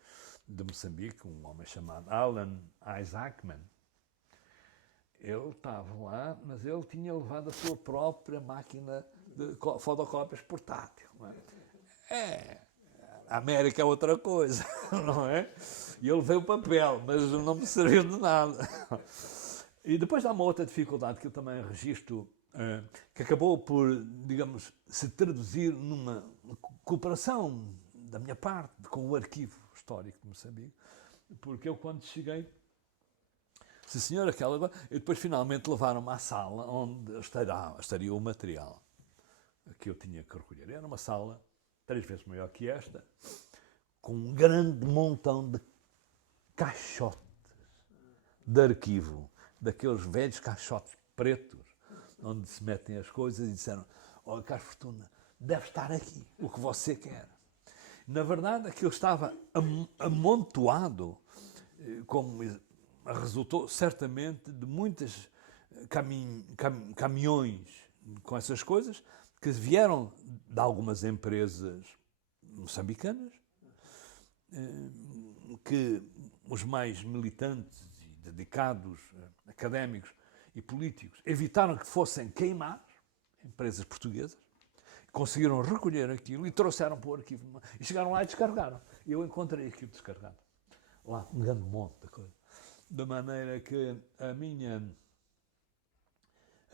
de Moçambique, um homem chamado Alan Isaacman. Ele estava lá, mas ele tinha levado a sua própria máquina de fotocópias portátil. Não é? A América é outra coisa, não é? E ele veio o papel, mas não me serviu de nada. E depois há uma outra dificuldade que eu também registro, que acabou por, digamos, se traduzir numa cooperação da minha parte com o Arquivo Histórico de Moçambique, porque eu, quando cheguei, sim senhor, e depois finalmente levaram-me à sala onde estaria o material que eu tinha que recolher. Era uma sala 3 vezes maior que esta, com um grande montão de caixotes de arquivo, daqueles velhos caixotes pretos, onde se metem as coisas, e disseram, Carlos Fortuna, deve estar aqui o que você quer. Na verdade, aquilo estava amontoado, como resultou certamente de muitos caminhões com essas coisas, que vieram de algumas empresas moçambicanas, que os mais militantes e dedicados, académicos e políticos, evitaram que fossem queimados, empresas portuguesas, conseguiram recolher aquilo e trouxeram para o arquivo. E chegaram lá e descarregaram. Eu encontrei aquilo descarregado. Lá, um grande monte de coisa. De maneira que a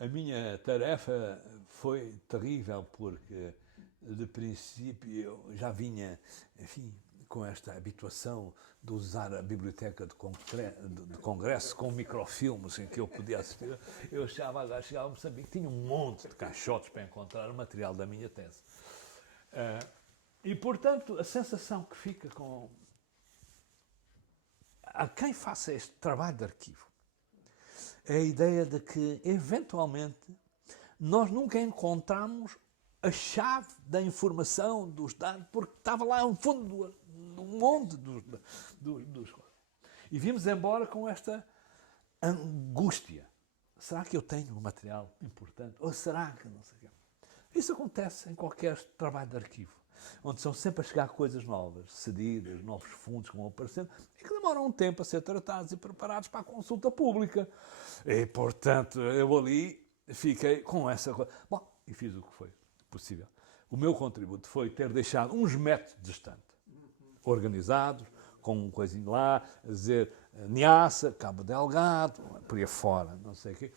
minha tarefa foi terrível, porque de princípio eu já vinha, enfim, com esta habituação de usar a biblioteca de congresso com microfilmes em que eu podia assistir. Eu chegava a Moçambique, tinha um monte de caixotes para encontrar o material da minha tese. E, portanto, a sensação que fica com a quem faça este trabalho de arquivo é a ideia de que, eventualmente, nós nunca encontramos a chave da informação, dos dados, porque estava lá no fundo do monte dos coisas. E vimos embora com esta angústia. Será que eu tenho um material importante? Ou será que não sei o quê? Isso acontece em qualquer trabalho de arquivo, onde são sempre a chegar coisas novas, cedidas, novos fundos que vão aparecendo, e que demoram um tempo a ser tratados e preparados para a consulta pública. E, portanto, eu ali fiquei com essa coisa. Bom, e fiz o que foi possível. O meu contributo foi ter deixado uns metros distante, organizados, com um coisinho lá, a dizer Niassa, Cabo Delgado, por aí fora, não sei o quê.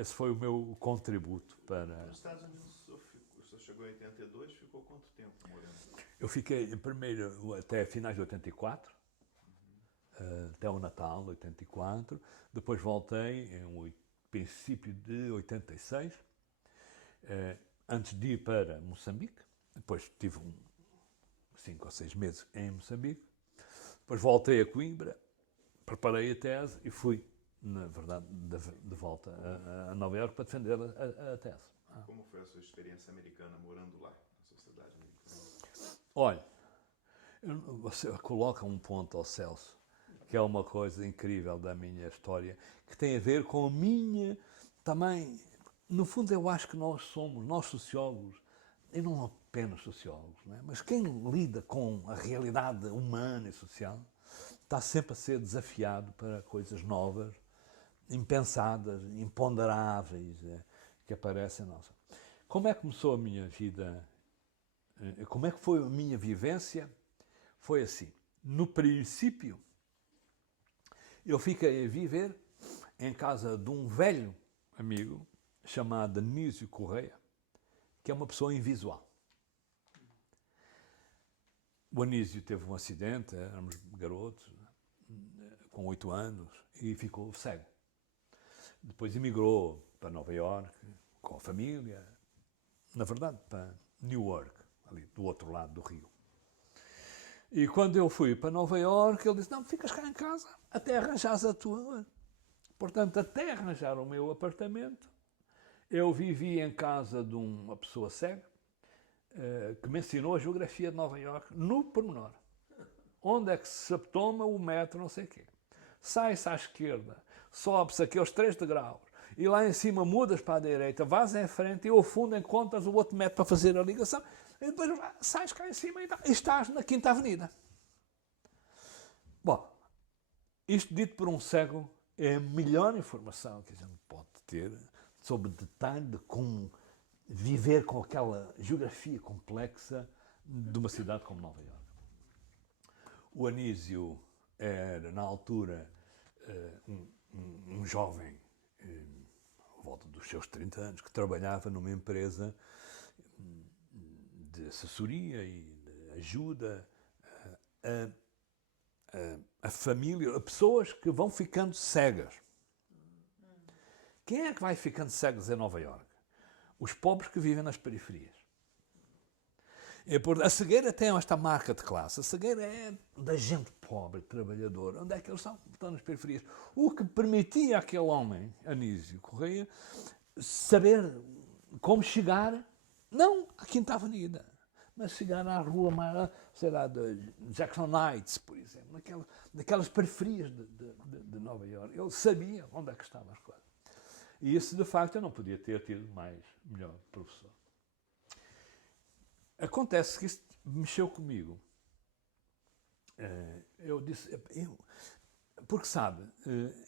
Esse foi o meu contributo para... Nos Estados Unidos, o senhor chegou em 82, ficou quanto tempo morando? Eu fiquei primeiro até finais de 84, até o Natal de 84, depois voltei em princípio de 86, antes de ir para Moçambique, Depois tive 5 ou 6 meses em Moçambique. Depois voltei a Coimbra, preparei a tese e fui, na verdade, de volta a Nova Iorque para defender a tese. Como foi a sua experiência americana morando lá, na sociedade americana? Olha, você coloca um ponto ao Celso, que é uma coisa incrível da minha história, que tem a ver com a minha também. No fundo, eu acho que nós sociólogos, e não apenas sociólogos, não é? Mas quem lida com a realidade humana e social está sempre a ser desafiado para coisas novas, impensadas, imponderáveis, que aparecem. Nossa. Como é que começou a minha vida? Como é que foi a minha vivência? Foi assim. No princípio, eu fiquei a viver em casa de um velho amigo chamado Anísio Correia, que é uma pessoa invisual. O Anísio teve um acidente, éramos garotos, com 8 anos, e ficou cego. Depois emigrou para Nova Iorque, com a família, na verdade para Newark, ali do outro lado do rio. E quando eu fui para Nova Iorque, ele disse, não, ficas cá em casa até arranjares a tua... Portanto, até arranjar o meu apartamento, eu vivi em casa de uma pessoa cega, que me ensinou a geografia de Nova Iorque no pormenor. Onde é que se toma o metro, não sei o quê. Sai-se à esquerda, sobe-se aqueles 3 degraus, e lá em cima mudas para a direita, vais em frente e ao fundo encontras o outro metro para fazer a ligação, e depois sais cá em cima e estás na Quinta Avenida. Bom, isto dito por um cego é a melhor informação que a gente pode ter sobre o detalhe de como viver com aquela geografia complexa de uma cidade como Nova Iorque. O Anísio era, na altura, um jovem, à volta dos seus 30 anos, que trabalhava numa empresa de assessoria e de ajuda a família, a pessoas que vão ficando cegas. Quem é que vai ficando cegos em Nova Iorque? Os pobres que vivem nas periferias. A cegueira tem esta marca de classe. A cegueira é da gente pobre, trabalhadora. Onde é que eles estão? Estão nas periferias. O que permitia àquele homem, Anísio Correia, saber como chegar, não à Quinta Avenida, mas chegar à rua, sei lá, de Jackson Heights, por exemplo, daquelas periferias de Nova Iorque. Ele sabia onde é que estavam as coisas. E isso, de facto, eu não podia ter tido melhor professor. Acontece que isso mexeu comigo. Eu disse... porque, sabe,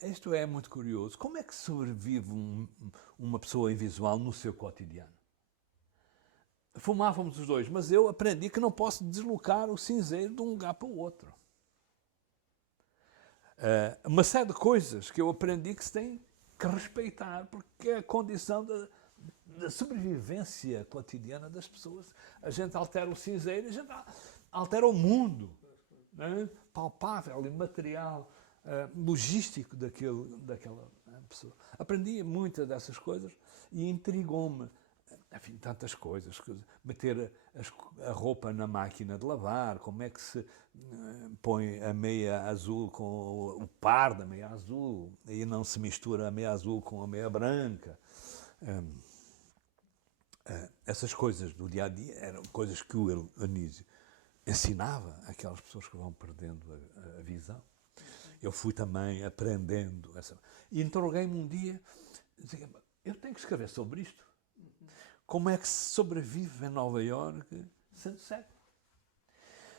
isto é muito curioso. Como é que sobrevive uma pessoa invisual no seu cotidiano? Fumávamos os dois, mas eu aprendi que não posso deslocar o cinzeiro de um lugar para o outro. Uma série de coisas que eu aprendi que se tem que respeitar, porque é a condição da sobrevivência cotidiana das pessoas. A gente altera o cinzeiro, a gente altera o mundo, né? Palpável e material, logístico daquela pessoa. Aprendi muitas dessas coisas e intrigou-me. Enfim, tantas coisas. Meter a roupa na máquina de lavar, como é que se põe a meia azul com o par da meia azul, e não se mistura a meia azul com a meia branca. Essas coisas do dia-a-dia eram coisas que o Anísio ensinava àquelas pessoas que vão perdendo a visão. Eu fui também aprendendo. E interroguei-me um dia, dizia, eu tenho que escrever sobre isto. Como é que se sobrevive em Nova Iorque sendo cego?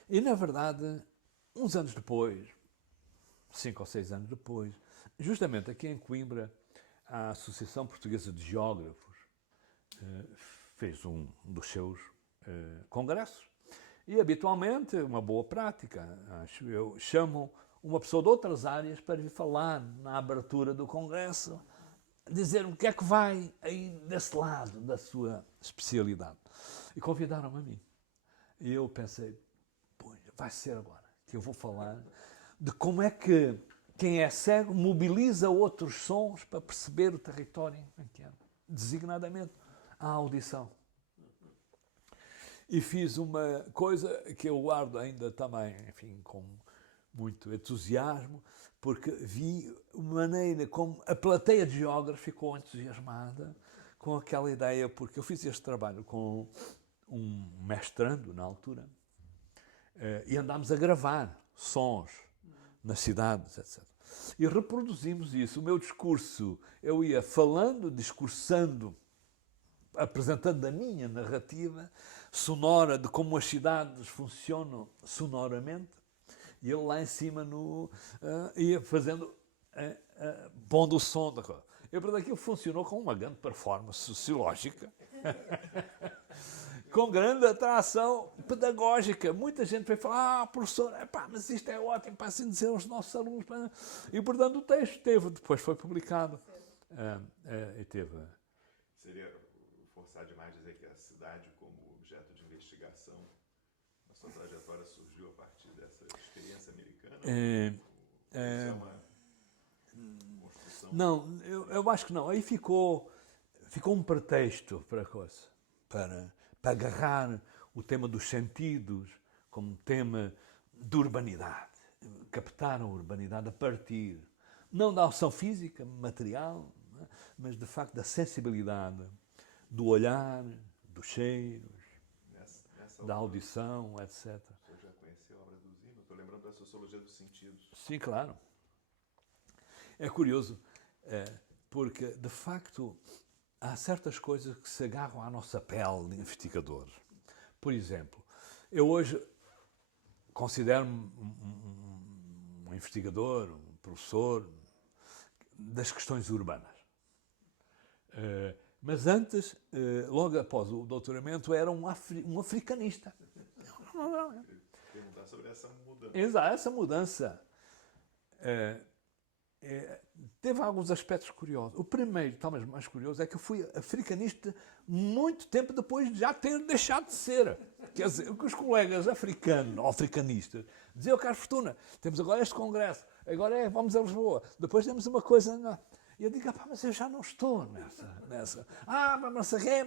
E, na verdade, uns anos depois, 5 ou 6 anos depois, justamente aqui em Coimbra, a Associação Portuguesa de Geógrafos fez um dos seus congressos. E, habitualmente, uma boa prática, acho eu, chamam uma pessoa de outras áreas para vir falar na abertura do congresso, dizer o que é que vai aí desse lado da sua especialidade. E convidaram-me a mim. E eu pensei, vai ser agora que eu vou falar de como é que quem é cego mobiliza outros sons para perceber o território em que anda, designadamente a audição. E fiz uma coisa que eu guardo ainda também, enfim, com muito entusiasmo, porque vi a maneira como a plateia de geógrafos ficou entusiasmada com aquela ideia, porque eu fiz este trabalho com um mestrando na altura, e andámos a gravar sons nas cidades, etc. E reproduzimos isso. O meu discurso, eu ia falando, discursando, apresentando a minha narrativa sonora de como as cidades funcionam sonoramente, e ele lá em cima ia fazendo, pondo o som da coisa. E portanto aquilo funcionou com uma grande performance sociológica, com grande atração pedagógica. Muita gente veio falar, professor, mas isto é ótimo para assim dizer aos nossos alunos. E portanto o texto depois foi publicado. E teve... Seria forçar demais dizer que a cidade como objeto de investigação, a sua trajetória surgiu a partir dessa experiência americana? Isso é uma construção? Não, eu acho que não. Aí ficou um pretexto para a coisa, para agarrar o tema dos sentidos como tema de urbanidade, captar a urbanidade a partir, não da ação física, material, mas de facto da sensibilidade, do olhar, dos cheiros, da audição, etc. O senhor já conheceu a obra do Zino? Estou lembrando da sociologia dos sentidos. Sim, claro. É curioso, porque de facto há certas coisas que se agarram à nossa pele de investigadores. Por exemplo, eu hoje considero-me um investigador, um professor das questões urbanas. Mas antes, logo após o doutoramento, era um africanista. Perguntar sobre essa mudança. Exato, essa mudança teve alguns aspectos curiosos. O primeiro, talvez mais curioso, é que eu fui africanista muito tempo depois de já ter deixado de ser. Quer dizer, o que os colegas africanistas diziam, Carlos Fortuna, temos agora este congresso, agora vamos a Lisboa, depois temos uma coisa... E eu digo, mas eu já não estou nessa. Mas não sei quê,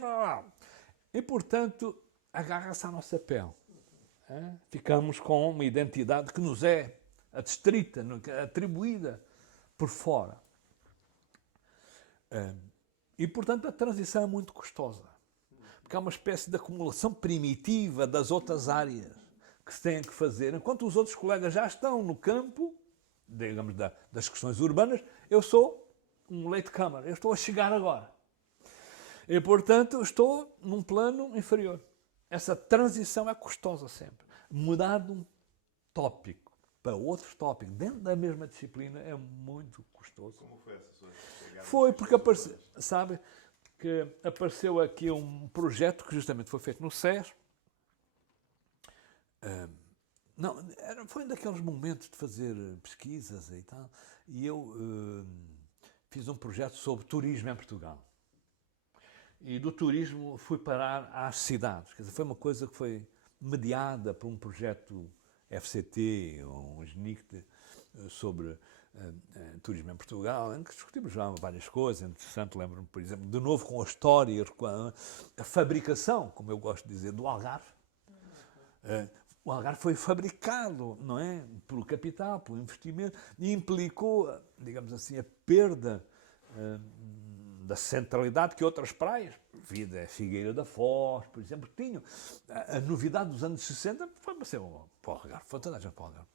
E, portanto, agarra-se à nossa pele. Ficamos com uma identidade que nos é adstrita, atribuída por fora. E, portanto, a transição é muito custosa. Porque há uma espécie de acumulação primitiva das outras áreas que se têm que fazer. Enquanto os outros colegas já estão no campo, digamos, das questões urbanas, eu sou um latecomer, eu estou a chegar agora. E, portanto, estou num plano inferior. Essa transição é custosa sempre. Mudar de um tópico para outro tópico, dentro da mesma disciplina, é muito custoso. Como foi essa sua chegada? Foi porque apareceu aqui um projeto que justamente foi feito no SES. Foi daqueles momentos de fazer pesquisas e tal, e eu fiz um projeto sobre turismo em Portugal. E do turismo fui parar às cidades. Quer dizer, foi uma coisa que foi mediada por um projeto FCT, um GNICT, sobre turismo em Portugal, em que discutimos já várias coisas. Interessante, lembro-me, por exemplo, de novo com a história, com a fabricação, como eu gosto de dizer, do Algarve. O Algarve foi fabricado, não é? Pelo capital, pelo investimento, e implicou, digamos assim, a perda da centralidade que outras praias, vida Figueira da Foz, por exemplo, tinham. A novidade dos anos 60 foi para ser para o Algarve, foi toda a gente para o Algarve.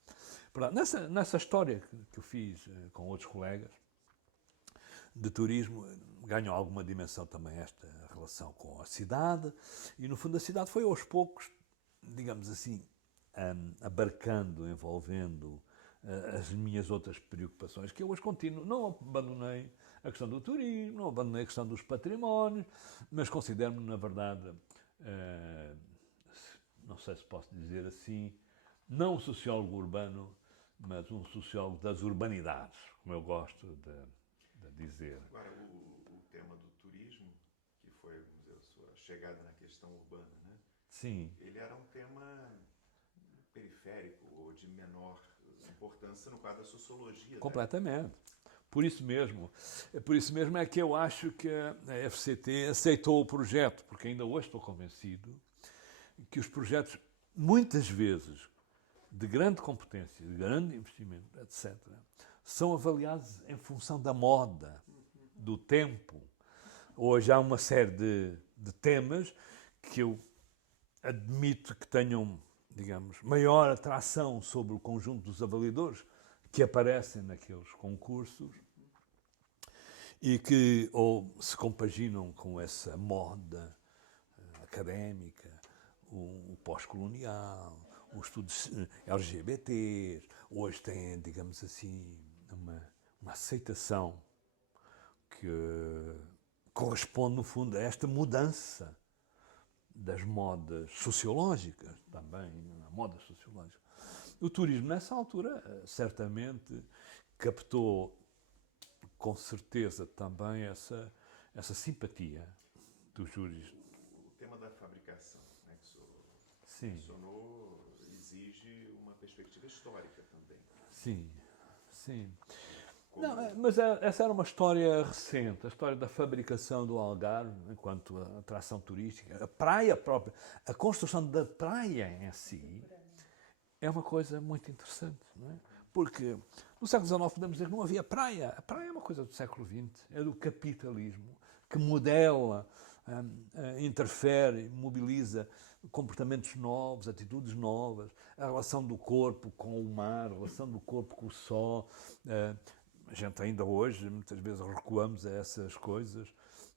Portanto, nessa história que eu fiz com outros colegas de turismo, ganhou alguma dimensão também esta relação com a cidade, e no fundo a cidade foi aos poucos, digamos assim, abarcando, envolvendo as minhas outras preocupações, que eu hoje continuo. Não abandonei a questão do turismo, não abandonei a questão dos patrimónios, mas considero-me, na verdade, não sei se posso dizer assim, não um sociólogo urbano, mas um sociólogo das urbanidades, como eu gosto de dizer. Agora, o tema do turismo, que foi, vamos dizer, a sua chegada na questão urbana, né? Sim. Ele era um tema periférico ou de menor importância no quadro da sociologia. Completamente. Né? Por isso mesmo é que eu acho que a FCT aceitou o projeto, porque ainda hoje estou convencido que os projetos, muitas vezes, de grande competência, de grande investimento, etc., são avaliados em função da moda, do tempo. Hoje há uma série de temas que eu admito que tenham, digamos, maior atração sobre o conjunto dos avaliadores que aparecem naqueles concursos e que ou se compaginam com essa moda académica, o pós-colonial, os estudos LGBTs. Hoje têm, digamos assim, uma aceitação que corresponde, no fundo, a esta mudança das modas sociológicas, também, a moda sociológica. O turismo, nessa altura, certamente captou, com certeza, também essa simpatia dos júris. O tema da fabricação, né, que o senhor Sim. mencionou, exige uma perspectiva histórica também. Sim, sim. Como... Não, mas essa era uma história recente, a história da fabricação do Algarve, enquanto atração turística, a praia própria, a construção da praia em si, é uma coisa muito interessante, não é? Porque no século XIX podemos dizer que não havia praia. A praia é uma coisa do século XX, é do capitalismo, que modela, interfere, mobiliza comportamentos novos, atitudes novas, a relação do corpo com o mar, a relação do corpo com o sol. A gente ainda hoje, muitas vezes, recuamos a essas coisas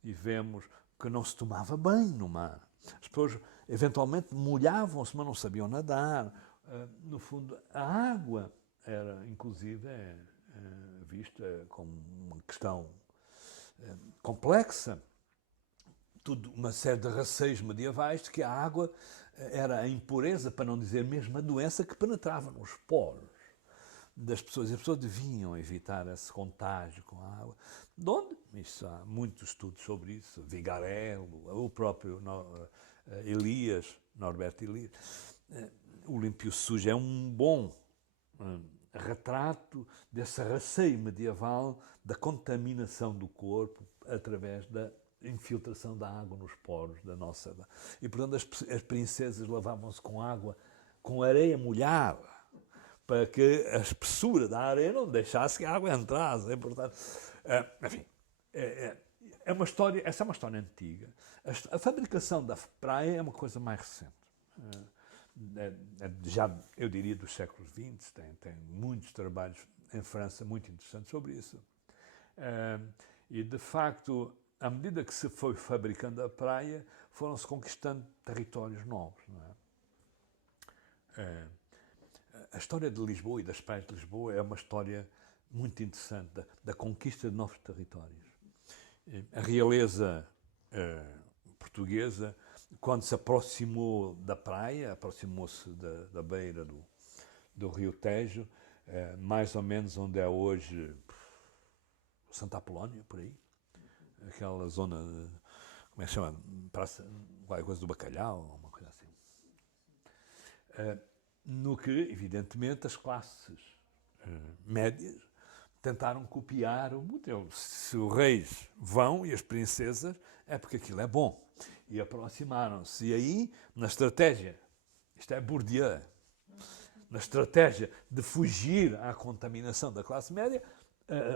e vemos que não se tomava banho no mar. As pessoas, eventualmente, molhavam-se, mas não sabiam nadar. No fundo, a água era, inclusive, vista como uma questão complexa. Tudo, uma série de receios medievais de que a água era a impureza, para não dizer mesmo a doença, que penetrava nos poros das pessoas. E as pessoas deviam evitar esse contágio com a água. De onde? Isso, há muitos estudos sobre isso. Vigarello, o próprio Elias, Norberto Elias. O Limpo Sujo é um bom retrato desse receio medieval da contaminação do corpo através da infiltração da água nos poros da nossa... E, portanto, as princesas lavavam-se com água, com areia molhada, para que a espessura da areia não deixasse que a água entrasse. Portanto, enfim, é uma história, essa é uma história antiga. A fabricação da praia é uma coisa mais recente. Já, eu diria, dos séculos XX, tem muitos trabalhos em França muito interessantes sobre isso. E, de facto, à medida que se foi fabricando a praia, foram-se conquistando territórios novos. Não é? A história de Lisboa e das praias de Lisboa é uma história muito interessante da conquista de novos territórios. A realeza portuguesa, quando se aproximou da praia, aproximou-se da beira do Rio Tejo, mais ou menos onde é hoje Santa Apolónia, por aí, aquela zona, como é que se chama? Praça, qualquer coisa do Bacalhau, uma coisa assim. No que, evidentemente, as classes médias tentaram copiar o modelo. Se os reis vão e as princesas, é porque aquilo é bom. E aproximaram-se. E aí, na estratégia, isto é Bourdieu, na estratégia de fugir à contaminação da classe média,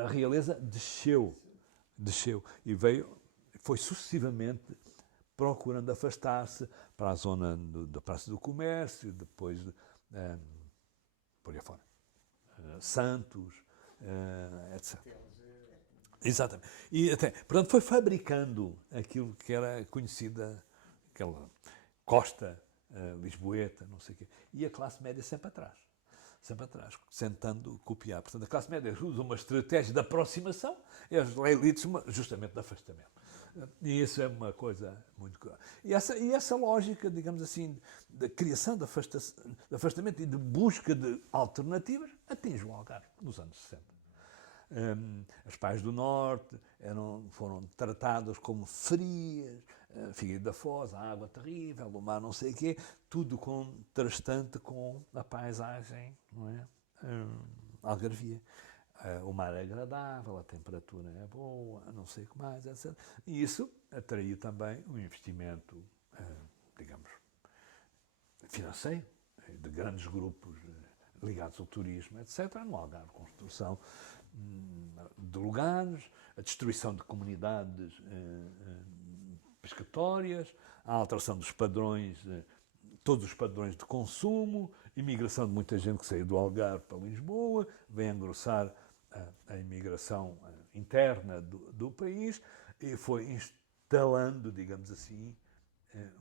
a realeza desceu. E foi sucessivamente procurando afastar-se para a zona da Praça do Comércio, depois por aí fora. Santos, etc. Exatamente. E até, portanto, foi fabricando aquilo que era conhecida, aquela costa lisboeta, não sei o quê. E a classe média sempre atrás, tentando copiar. Portanto, a classe média usa uma estratégia de aproximação e as elites justamente de afastamento. E isso é uma coisa muito curiosa. E essa lógica, digamos assim, da criação de afastamento e de busca de alternativas atinge o Algarve nos anos 60. As praias do Norte foram tratadas como frias, Figueiredo da Foz, a água terrível, o mar não sei o quê, tudo contrastante com a paisagem, não é? Algarvia. O mar é agradável, a temperatura é boa, não sei o que mais, etc. E isso atraiu também um investimento, digamos, financeiro, de grandes grupos ligados ao turismo, etc., no Algarve, construção de lugares, a destruição de comunidades pescatórias, a alteração dos padrões, todos os padrões de consumo, imigração de muita gente que saiu do Algarve para Lisboa, vem engrossar a imigração interna do país e foi instalando, digamos assim,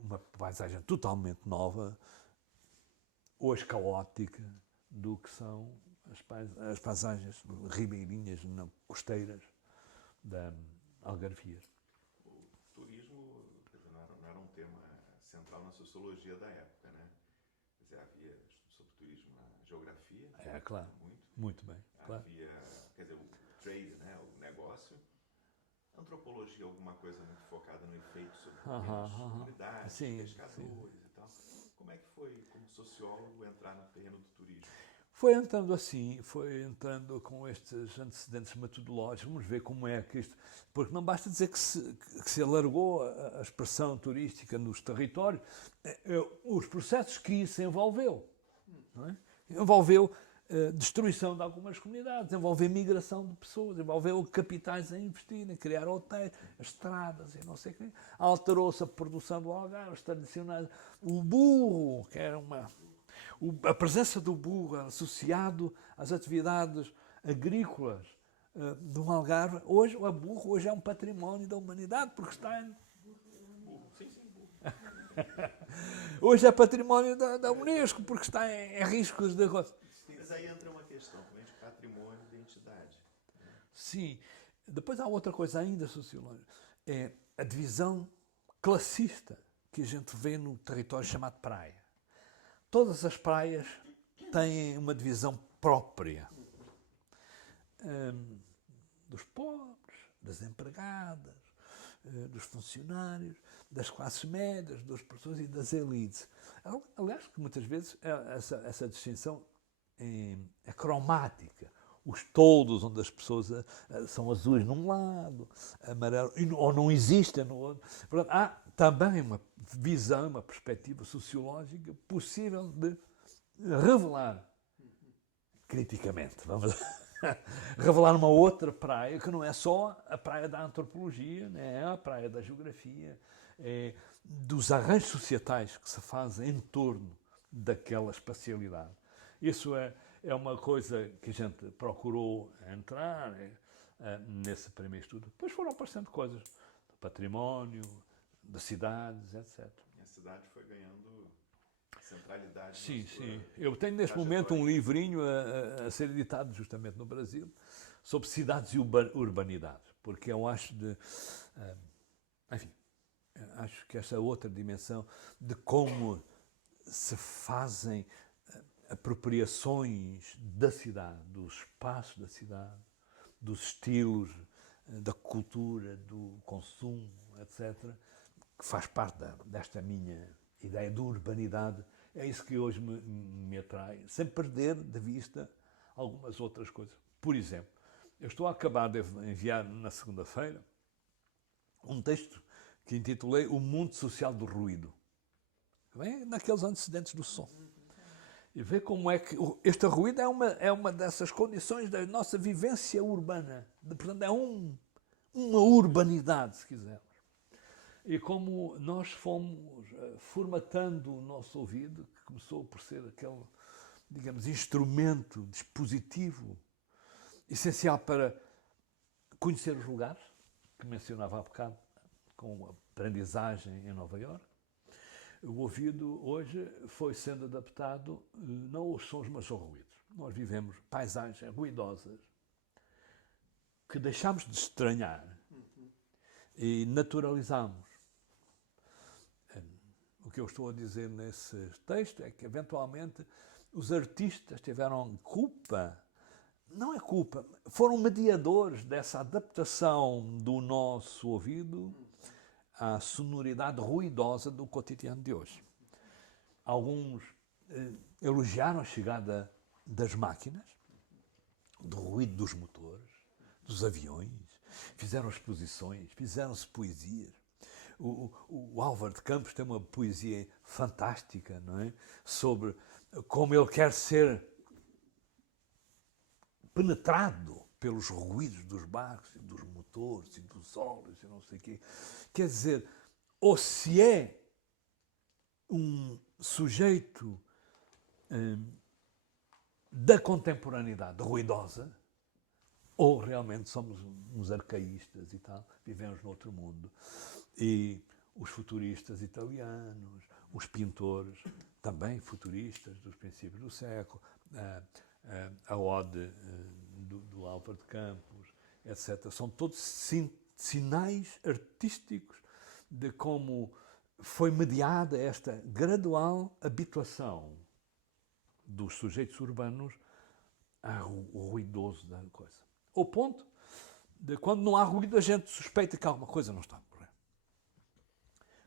uma paisagem totalmente nova, hoje caótica, do que são as paisagens ribeirinhas, costeiras da Algarvia. O turismo, quer dizer, não era um tema central na sociologia da época, né? Quer dizer, havia estudo sobre turismo na geografia. Claro. Muito bem. Claro. Havia, quer dizer, o trade, né? O negócio. Antropologia, alguma coisa muito focada no efeito sobre pequenas comunidades, pescadores e tal. Como é que foi, como sociólogo, entrar no terreno do turismo? Foi entrando assim, foi entrando com estes antecedentes metodológicos. Vamos ver como é que isto... Porque não basta dizer que se alargou a expressão turística nos territórios. Os processos que isso envolveu. Não é? Envolveu destruição de algumas comunidades, envolveu migração de pessoas, envolveu capitais a investir, a criar hotéis, estradas e não sei o quê. Alterou-se a produção do Algarve, os tradicionais. O burro, que era a presença do burro associado às atividades agrícolas do Algarve, hoje é um património da humanidade, porque está em... Hoje é património da Unesco, porque está em riscos de... Mas aí entra uma questão também de patrimônio e identidade. Sim. Depois há outra coisa ainda sociológica, é a divisão classista que a gente vê no território chamado praia. Todas as praias têm uma divisão própria. Dos pobres, das empregadas, dos funcionários, das classes médias, dos professores e das elites. Aliás, que muitas vezes essa distinção é cromática. Os toldos, onde as pessoas são azuis num lado, amarelo, ou não existem no outro. Portanto, há também uma visão, uma perspectiva sociológica possível de revelar, criticamente, vamos revelar uma outra praia, que não é só a praia da antropologia, né? É a praia da geografia, dos arranjos societais que se fazem em torno daquela espacialidade. Isso é uma coisa que a gente procurou entrar nesse primeiro estudo. Depois foram aparecendo coisas do património, das cidades, etc. E a cidade foi ganhando centralidade. Sim. Eu tenho neste momento um livrinho a ser editado justamente no Brasil sobre cidades e urbanidade, porque eu acho acho que esta outra dimensão de como se fazem apropriações da cidade, do espaço da cidade, dos estilos, da cultura, do consumo, etc., que faz parte desta minha ideia de urbanidade. É isso que hoje me atrai, sem perder de vista algumas outras coisas. Por exemplo, eu estou a acabar de enviar na segunda-feira um texto que intitulei O Mundo Social do Ruído. Bem, naqueles antecedentes do som. E ver como é que este ruído é uma dessas condições da nossa vivência urbana. Portanto, é uma urbanidade, se quisermos. E como nós fomos formatando o nosso ouvido, que começou por ser aquele, digamos, instrumento, dispositivo, essencial para conhecer os lugares, que mencionava há bocado, com a aprendizagem em Nova Iorque. O ouvido hoje foi sendo adaptado não aos sons, mas aos ruídos. Nós vivemos paisagens ruidosas que deixamos de estranhar e naturalizamos. O que eu estou a dizer nesse texto é que, eventualmente, os artistas tiveram culpa, não é culpa, foram mediadores dessa adaptação do nosso ouvido à sonoridade ruidosa do cotidiano de hoje. Alguns elogiaram a chegada das máquinas, do ruído dos motores, dos aviões, fizeram exposições, fizeram-se poesias. o Álvaro de Campos tem uma poesia fantástica, não é? Sobre como ele quer ser penetrado pelos ruídos dos barcos e dos motores e dos óleos e não sei o quê. Quer dizer, ou se é um sujeito da contemporaneidade ruidosa, ou realmente somos uns arcaístas e tal, vivemos noutro mundo. E os futuristas italianos, os pintores, também futuristas dos princípios do século, a ode do Álvaro de Campos, etc. São todos sinais artísticos de como foi mediada esta gradual habituação dos sujeitos urbanos ao ruidoso da coisa. Ao ponto de, quando não há ruído, a gente suspeita que alguma coisa não está a correr.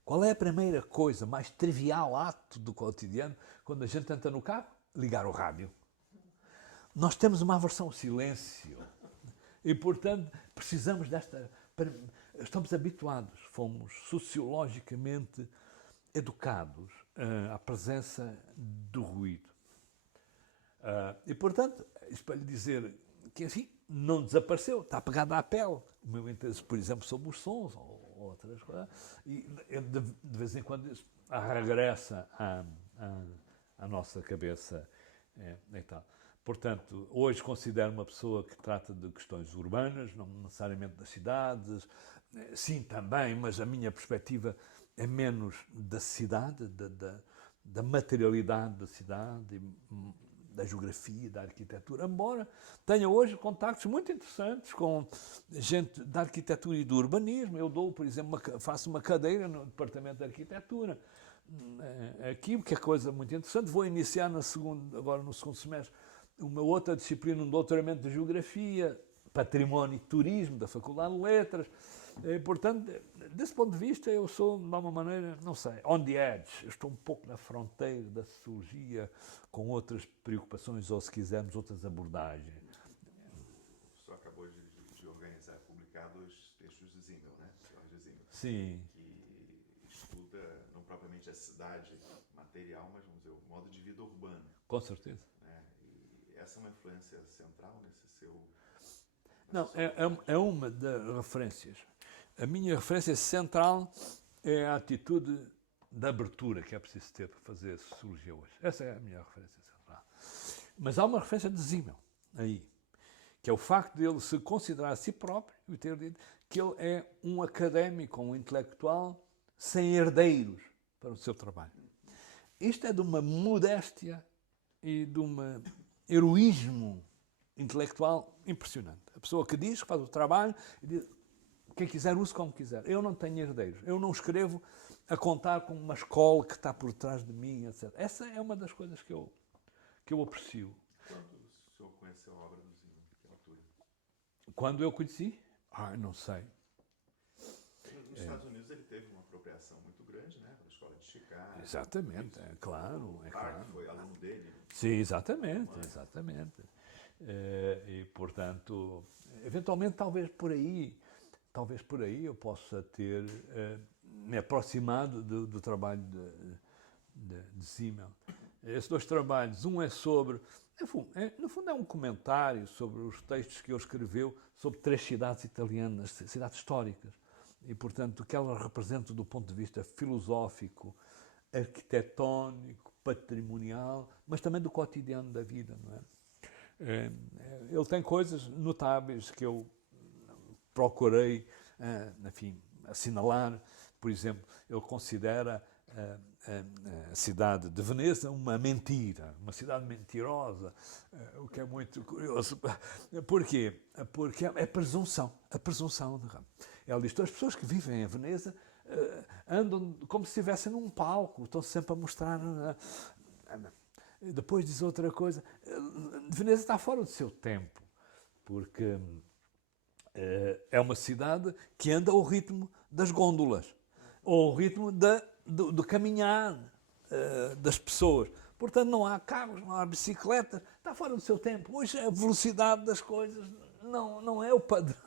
Qual é a primeira coisa, mais trivial ato do cotidiano, quando a gente entra no carro? Ligar o rádio. Nós temos uma aversão ao silêncio e, portanto, precisamos desta... Estamos habituados, fomos sociologicamente educados à presença do ruído. E, portanto, isto para lhe dizer que, assim, não desapareceu, está pegado à pele. O meu interesse, por exemplo, sobre os sons ou outras coisas. E, de vez em quando, isso regressa à nossa cabeça e tal. Portanto, hoje considero uma pessoa que trata de questões urbanas, não necessariamente das cidades. Sim, também, mas a minha perspectiva é menos da cidade, da materialidade da cidade, da geografia, da arquitetura, embora tenha hoje contactos muito interessantes com gente da arquitetura e do urbanismo. Eu dou, por exemplo, faço uma cadeira no departamento de arquitetura, aqui, que é coisa muito interessante. Vou iniciar agora no segundo semestre uma outra disciplina, um doutoramento de geografia, património e turismo da Faculdade de Letras. Portanto, desse ponto de vista, eu sou, de uma maneira, não sei, on the edge. Eu estou um pouco na fronteira da sociologia, com outras preocupações, ou se quisermos, outras abordagens. O senhor acabou de organizar, publicar dois textos de Simmel, né? Sim. Que estuda, não propriamente a cidade material, mas, vamos dizer, o modo de vida urbano. Com certeza. Né? E essa é uma influência central nesse seu... Não, é uma das referências. A minha referência central é a atitude de abertura que é preciso ter para fazer sociologia hoje. Essa é a minha referência central. Mas há uma referência de Simmel aí, que é o facto de ele se considerar a si próprio e ter dito que ele é um académico, um intelectual sem herdeiros para o seu trabalho. Isto é de uma modéstia e de um heroísmo intelectual impressionante. A pessoa que diz, que faz o trabalho, e diz, quem quiser use como quiser. Eu não tenho herdeiros. Eu não escrevo a contar com uma escola que está por trás de mim, etc. Essa é uma das coisas que eu aprecio. Quando o senhor conheceu a obra do Simmel? Que altura? Quando eu conheci? Não sei. Nos Estados Unidos ele teve uma apropriação muito grande, né? Para a escola de Chicago. Exatamente, é claro. Foi aluno dele. Sim, exatamente. E, portanto, eventualmente, talvez por aí eu possa ter me aproximado do trabalho de Simmel. Esses dois trabalhos, um é sobre, no fundo é um comentário sobre os textos que ele escreveu sobre 3 cidades italianas, cidades históricas, e, portanto, o que elas representam do ponto de vista filosófico, arquitetónico, patrimonial, mas também do cotidiano da vida, não é? Ele tem coisas notáveis que eu procurei, enfim, assinalar. Por exemplo, ele considera a cidade de Veneza uma mentira, uma cidade mentirosa, o que é muito curioso. Porquê? Porque é a presunção. Ele diz que as pessoas que vivem em Veneza andam como se estivessem num palco, estão sempre a mostrar... Depois diz outra coisa, Veneza está fora do seu tempo, porque é uma cidade que anda ao ritmo das gôndolas, ou ao ritmo do caminhar das pessoas. Portanto, não há carros, não há bicicletas, está fora do seu tempo. Hoje a velocidade das coisas não é o padrão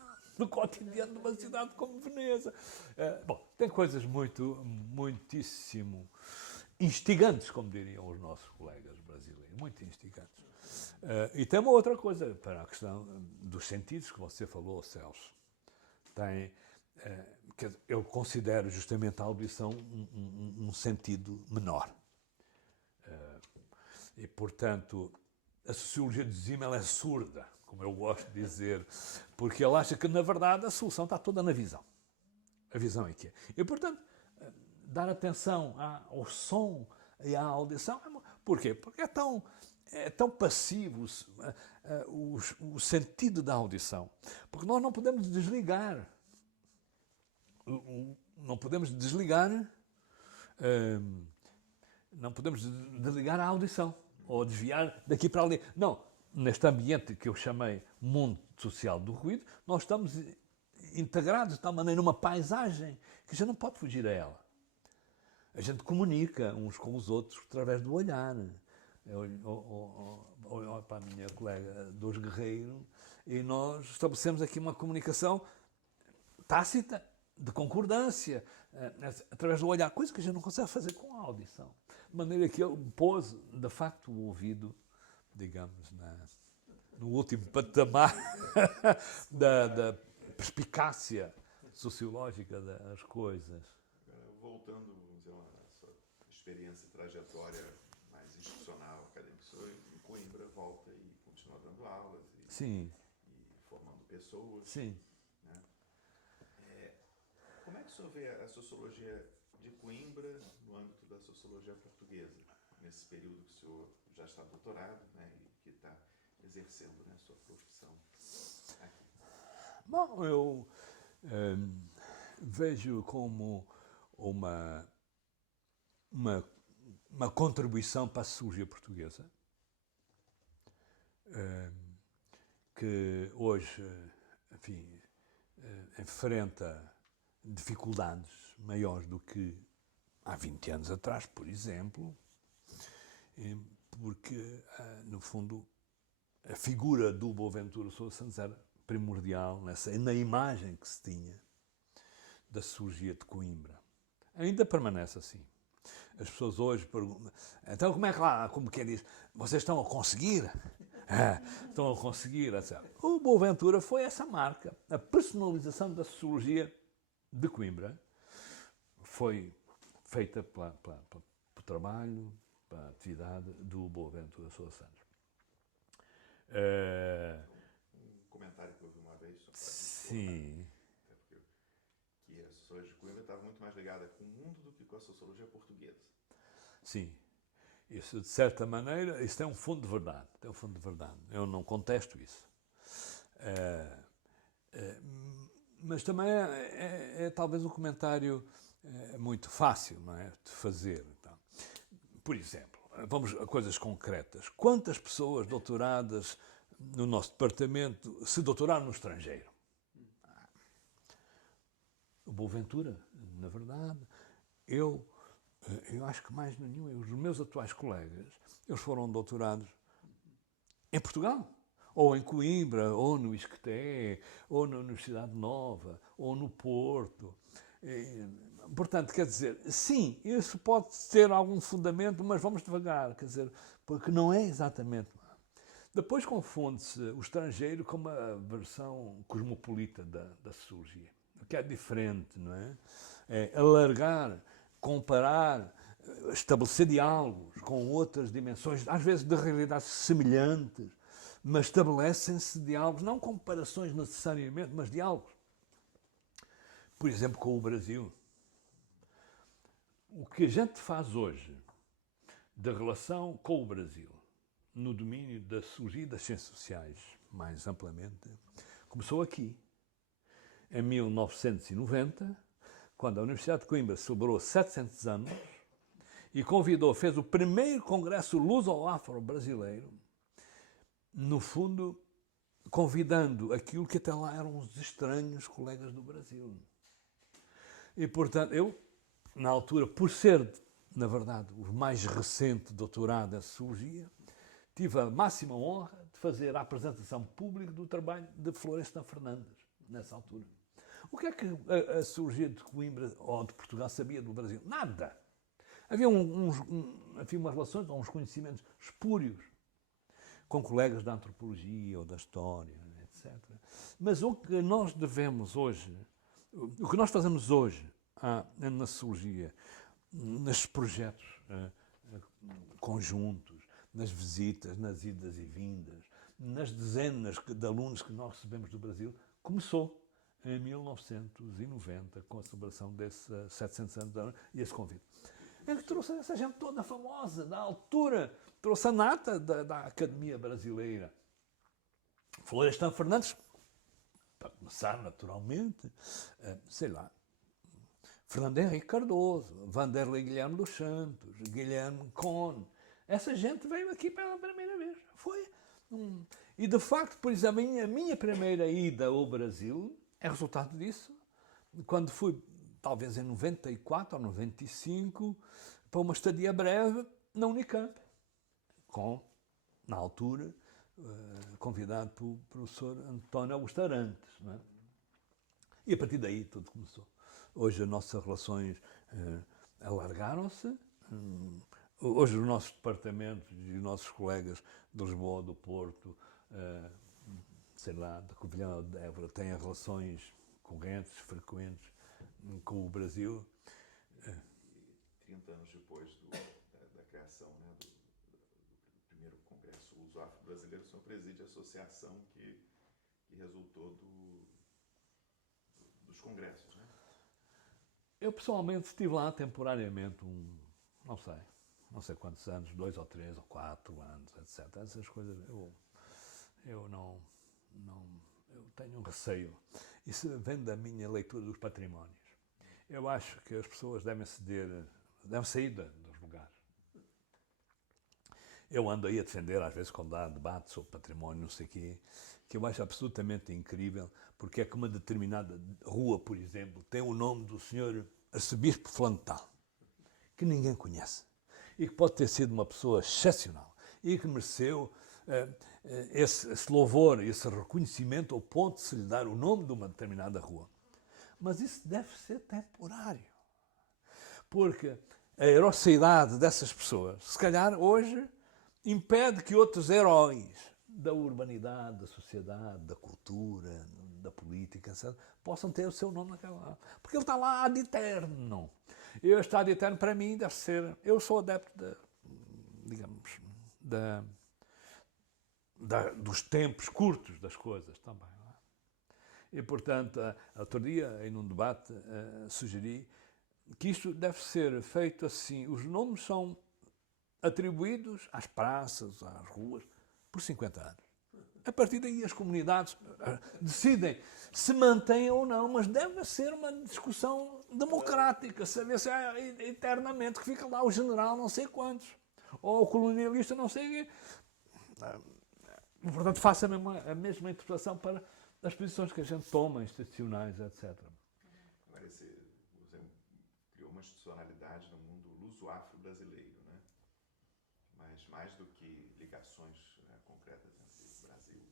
no cotidiano de uma cidade como Veneza. Bom, tem coisas muitíssimo instigantes, como diriam os nossos colegas brasileiros, muito instigantes. E tem uma outra coisa, para a questão dos sentidos que você falou, Celso. Eu considero justamente a audição um sentido menor. E, portanto, a sociologia de Zima ela é surda, como eu gosto de dizer, porque ele acha que, na verdade, a solução está toda na visão. A visão é que é. E, portanto, dar atenção ao som e à audição, porquê? Porque é tão passivo o sentido da audição. Porque nós não podemos desligar. Não podemos desligar a audição ou desviar daqui para ali. Não, neste ambiente que eu chamei mundo social do ruído, nós estamos integrados de tal maneira numa paisagem que já não pode fugir a ela. A gente comunica uns com os outros através do olhar. Eu olho para a minha colega dos Guerreiro e nós estabelecemos aqui uma comunicação tácita, de concordância, através do olhar, coisa que a gente não consegue fazer com a audição. De maneira que ele pôs, de facto, o ouvido, digamos, no último patamar da perspicácia sociológica das coisas. Voltando, vamos dizer, à sua experiência, trajetória mais institucional, acadêmica, o senhor em Coimbra volta e continua dando aulas Sim. e formando pessoas. Sim. Como é que o senhor vê a sociologia de Coimbra no âmbito da sociologia portuguesa, nesse período que o senhor já está doutorado, né, e que está exercendo, né, a sua profissão aqui? Bom, eu vejo como uma contribuição para a sociologia portuguesa, que hoje, enfim, enfrenta dificuldades maiores do que há 20 anos atrás, por exemplo, porque, no fundo, a figura do Boaventura Sousa Santos era primordial na imagem que se tinha da sociologia de Coimbra. Ainda permanece assim. As pessoas hoje perguntam, então como é que lá, como quem diz, vocês estão a conseguir? Estão a conseguir, etc. O Boaventura foi essa marca, a personalização da sociologia de Coimbra foi feita pelo trabalho, pela atividade do Boaventura Sousa Santos. Um comentário que eu ouvi uma vez sobre Sim. que a sociologia de Coimbra estava muito mais ligada com o mundo do que com a sociologia portuguesa. Sim. Isso, de certa maneira, isso tem um fundo de verdade. Tem um fundo de verdade. Eu não contesto isso. Mas também é talvez um comentário muito fácil, não é, de fazer. Então, por exemplo, vamos a coisas concretas. Quantas pessoas doutoradas no nosso departamento se doutoraram no estrangeiro? O Boaventura, na verdade, eu acho que mais nenhum. Os meus atuais colegas, eles foram doutorados em Portugal. Ou em Coimbra, ou no Isqueté, ou na Universidade Nova, ou no Porto. Portanto, quer dizer, sim, isso pode ter algum fundamento, mas vamos devagar, quer dizer, porque não é exatamente. Depois confunde-se o estrangeiro com uma versão cosmopolita da sociologia, o que é diferente, não é? É alargar, comparar, estabelecer diálogos com outras dimensões, às vezes de realidades semelhantes, mas estabelecem-se diálogos, não comparações necessariamente, mas diálogos. Por exemplo, com o Brasil. O que a gente faz hoje da relação com o Brasil, no domínio da sociologia e das ciências sociais, mais amplamente, começou aqui, em 1990, quando a Universidade de Coimbra celebrou 700 anos e fez o primeiro congresso luso-afro-brasileiro, no fundo, convidando aquilo que até lá eram os estranhos colegas do Brasil. E, portanto, eu, na altura, por ser, na verdade, o mais recente doutorado em sociologia, tive a máxima honra de fazer a apresentação pública do trabalho de Florestan Fernandes, nessa altura. O que é que a sociologia de Coimbra ou de Portugal sabia do Brasil? Nada. Havia umas relações, uns conhecimentos espúrios com colegas da antropologia ou da história, etc. Mas o que nós devemos hoje, o que nós fazemos hoje na sociologia, nestes projetos conjuntos, nas visitas, nas idas e vindas, nas dezenas de alunos que nós recebemos do Brasil, começou em 1990, com a celebração desses 700 anos e esse convite. Ele trouxe essa gente toda famosa, da altura, trouxe a nata da Academia Brasileira. Florestan Fernandes, para começar, naturalmente, sei lá, Fernando Henrique Cardoso, Vanderlei Guilherme dos Santos, Guilherme Cohn. Essa gente veio aqui pela primeira vez. E, de facto, por exemplo, a minha primeira ida ao Brasil é resultado disso. Quando fui, talvez em 94 ou 95, para uma estadia breve na Unicamp, na altura, convidado pelo professor António Augusto Arantes. Não é? E a partir daí tudo começou. Hoje as nossas relações alargaram-se. Hoje os nossos departamentos e os nossos colegas de Lisboa, do Porto, sei lá, da Covilhã, de Évora, têm relações correntes, frequentes com o Brasil. 30 anos depois da criação, né, do primeiro Congresso Luso-Afro-Brasileiro, o senhor preside a associação que resultou dos congressos, né? Eu, pessoalmente, estive lá temporariamente, não sei quantos anos, 2 ou 3 ou 4 anos, etc. Essas coisas eu não eu tenho um receio. Isso vem da minha leitura dos patrimónios. Eu acho que as pessoas devem sair dos lugares. Eu ando aí a defender, às vezes, quando há debate sobre património, não sei o quê, que eu acho absolutamente incrível, porque é que uma determinada rua, por exemplo, tem o nome do senhor arcebispo Flantal, que ninguém conhece, e que pode ter sido uma pessoa excepcional, e que mereceu esse louvor, esse reconhecimento ao ponto de se lhe dar o nome de uma determinada rua. Mas isso deve ser temporário, porque a heroicidade dessas pessoas, se calhar hoje, impede que outros heróis da urbanidade, da sociedade, da cultura, da política, etc., possam ter o seu nome naquela. Porque ele está lá ad eterno. E este ad eterno, para mim, deve ser. Eu sou adepto dos tempos curtos das coisas também. Não é? E, portanto, outro dia, em um debate, sugeri que isto deve ser feito assim. Os nomes são atribuídos às praças, às ruas, por 50 anos. A partir daí as comunidades decidem se mantêm ou não, mas deve ser uma discussão democrática, saber se é eternamente que fica lá o general não sei quantos, ou o colonialista não sei quê. Portanto, faça a mesma interpretação para as posições que a gente toma, institucionais, etc. Agora, você criou uma institucionalidade no mundo luso-afro-brasileiro, né? Mas mais do que ligações concretas entre Brasil,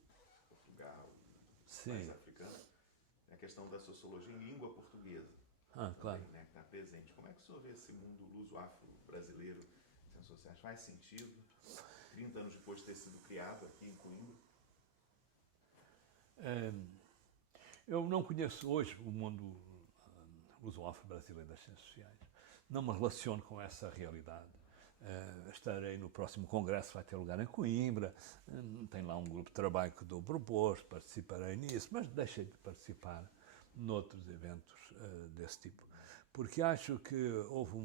Portugal e países africanos, é a questão da sociologia em língua portuguesa. Claro. Também, né, que está presente. Como é que o senhor vê esse mundo luso-afro-brasileiro em ciências sociais? Faz sentido? 30 anos depois de ter sido criado aqui em Coimbra? Eu não conheço hoje o mundo luso-afro-brasileiro das ciências sociais. Não me relaciono com essa realidade. Estarei no próximo congresso, vai ter lugar em Coimbra, tem lá um grupo de trabalho que dou proposto, participarei nisso, mas deixei de participar noutros eventos desse tipo, porque acho que houve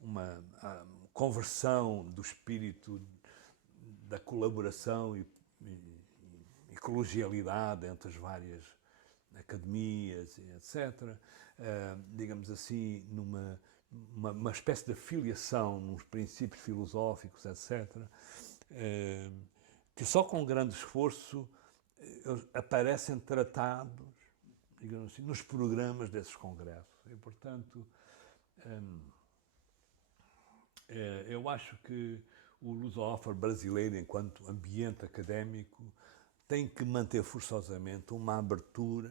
uma conversão do espírito da colaboração e colegialidade entre as várias academias, etc., digamos assim, numa espécie de filiação nos princípios filosóficos, etc., que só com grande esforço aparecem tratados, digamos assim, nos programas desses congressos. E, portanto, eu acho que o luso-afro brasileiro, enquanto ambiente académico, tem que manter forçosamente uma abertura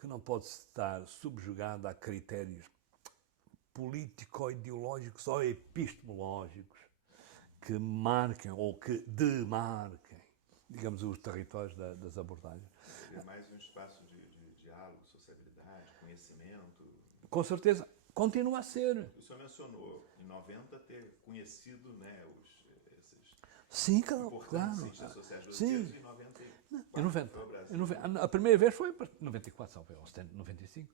que não pode estar subjugada a critérios político-ideológicos ou epistemológicos que marquem ou que demarquem, digamos, os territórios das abordagens. Seria mais um espaço de diálogo, sociabilidade, conhecimento. Com certeza, continua a ser. O senhor mencionou, em 90, ter conhecido, né, esses Sim, importantes claro. cientistas sociais Sim. brasileiros, Em 90. foi ao Brasil. Em 90. A primeira vez foi em 94, ou 95,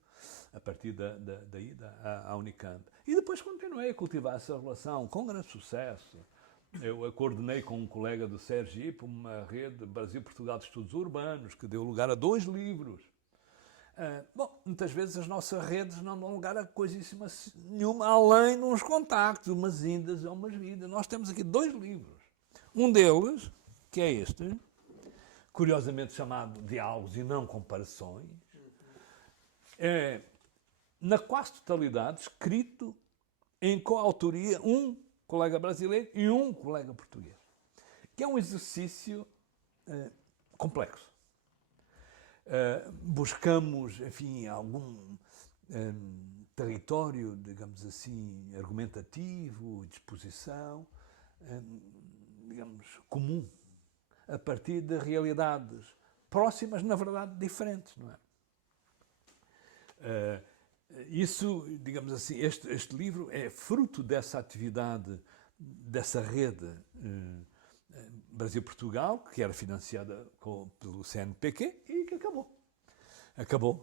a partir da ida à Unicamp. E depois continuei a cultivar essa relação com grande sucesso. Eu coordenei com um colega do Sergipe uma rede Brasil-Portugal de Estudos Urbanos, que deu lugar a 2 livros. Bom, muitas vezes as nossas redes não dão lugar a coisíssima nenhuma, além de uns contactos, umas indas ou umas vidas. Nós temos aqui 2 livros. Um deles, que é este, curiosamente chamado Diálogos e Não Comparações, é, na quase totalidade, escrito em coautoria um colega brasileiro e um colega português, que é um exercício complexo. Buscamos, enfim, algum território, digamos assim, argumentativo, disposição, digamos, comum, a partir de realidades próximas, na verdade, diferentes, não é? Isso, digamos assim, este livro é fruto dessa atividade, dessa rede Brasil-Portugal, que era financiada pelo CNPq e que acabou.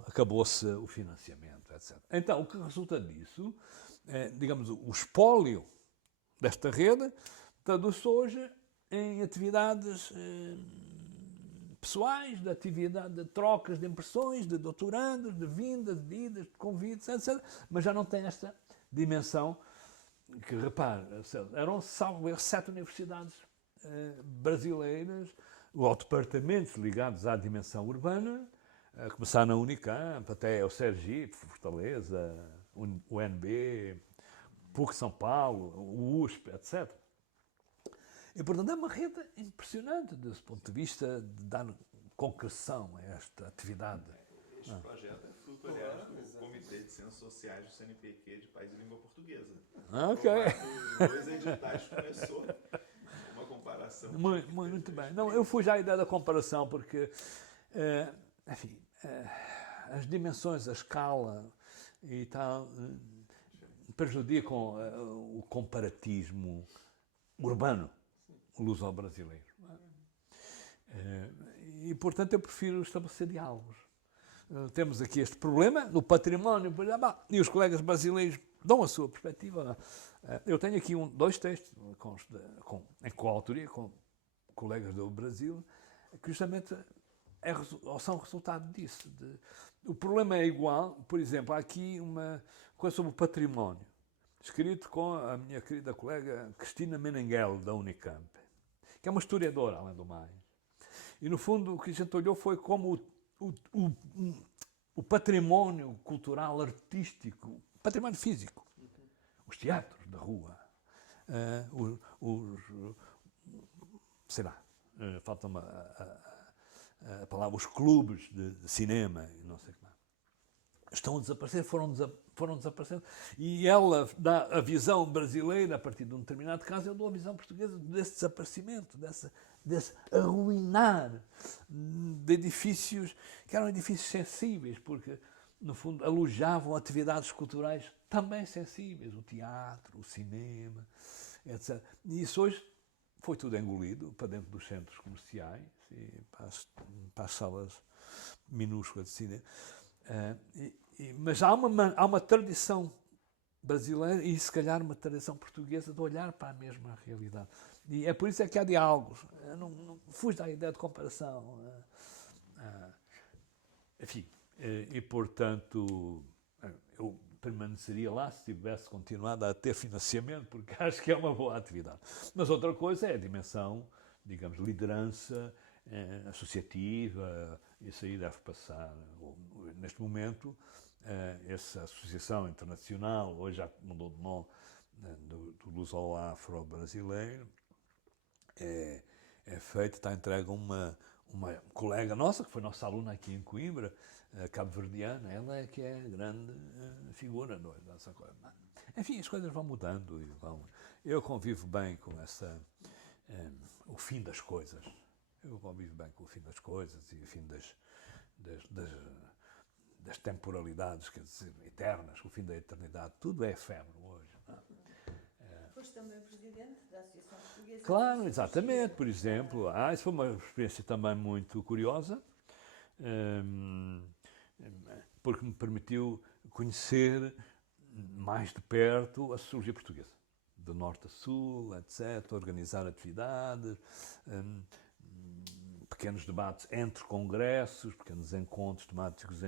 Acabou-se o financiamento, etc. Então, o que resulta disso, digamos, o espólio desta rede traduz-se hoje em atividades pessoais, de atividade de trocas de impressões, de doutorandos, de vindas, de idas, de convites, etc. Mas já não tem esta dimensão que, repare, eram salvo 7 universidades brasileiras, ou departamentos ligados à dimensão urbana, a começar na Unicamp, até o Sergipe, Fortaleza, o UNB, PUC São Paulo, o USP, etc. E, portanto, é uma rede impressionante desse ponto de vista de dar concreção a esta atividade. Este projeto é fruto, aliás, do Comitê de Ciências Sociais do CNPq de País de Língua Portuguesa. Ok. Em 2 editais começou uma comparação. Muito bem. Não, eu fui já à ideia da comparação porque, enfim, as dimensões, a escala e tal, prejudicam o comparatismo urbano luso-brasileiro. E, portanto, eu prefiro estabelecer diálogos. Temos aqui este problema no património, e os colegas brasileiros dão a sua perspectiva. Eu tenho aqui 2 textos em coautoria com colegas do Brasil, que justamente são resultado disso. O problema é igual, por exemplo, há aqui uma coisa sobre o património, escrito com a minha querida colega Cristina Menengel, da Unicamp, que é uma historiadora, além do mais. E, no fundo, o que a gente olhou foi como o património cultural, artístico, património físico, os teatros da rua, sei lá, falta-me a palavra, os clubes de cinema, e não sei o que mais, estão a desaparecer, foram desaparecendo. E ela dá a visão brasileira a partir de um determinado caso, eu dou a visão portuguesa desse desaparecimento, desse arruinar de edifícios que eram edifícios sensíveis, porque, no fundo, alojavam atividades culturais também sensíveis, o teatro, o cinema, etc. E isso hoje foi tudo engolido para dentro dos centros comerciais e para as salas minúsculas de cinema. Mas há uma tradição brasileira e, se calhar, uma tradição portuguesa de olhar para a mesma realidade. E é por isso é que há diálogos. Eu não fujo da ideia de comparação. Enfim, e, portanto, eu permaneceria lá se tivesse continuado a ter financiamento, porque acho que é uma boa atividade. Mas outra coisa é a dimensão, digamos, liderança associativa. Isso aí deve passar. Neste momento, essa associação internacional, hoje já mudou de nome, do Luso-Afro-Brasileiro, é feita, está entregue uma colega nossa, que foi nossa aluna aqui em Coimbra, cabo-verdiana, ela é que é a grande figura dessa coisa. Enfim, as coisas vão mudando e vão... Eu convivo bem com o fim das coisas. Eu convivo bem com o fim das coisas e o fim das temporalidades, quer dizer, eternas, o fim da eternidade. Tudo é efêmero hoje. Não é? Foste também presidente da Associação Portuguesa. Claro, exatamente, por exemplo. Isso foi uma experiência também muito curiosa, porque me permitiu conhecer mais de perto a sociologia portuguesa, do norte a sul, etc., organizar atividades, pequenos debates entre congressos, pequenos encontros temáticos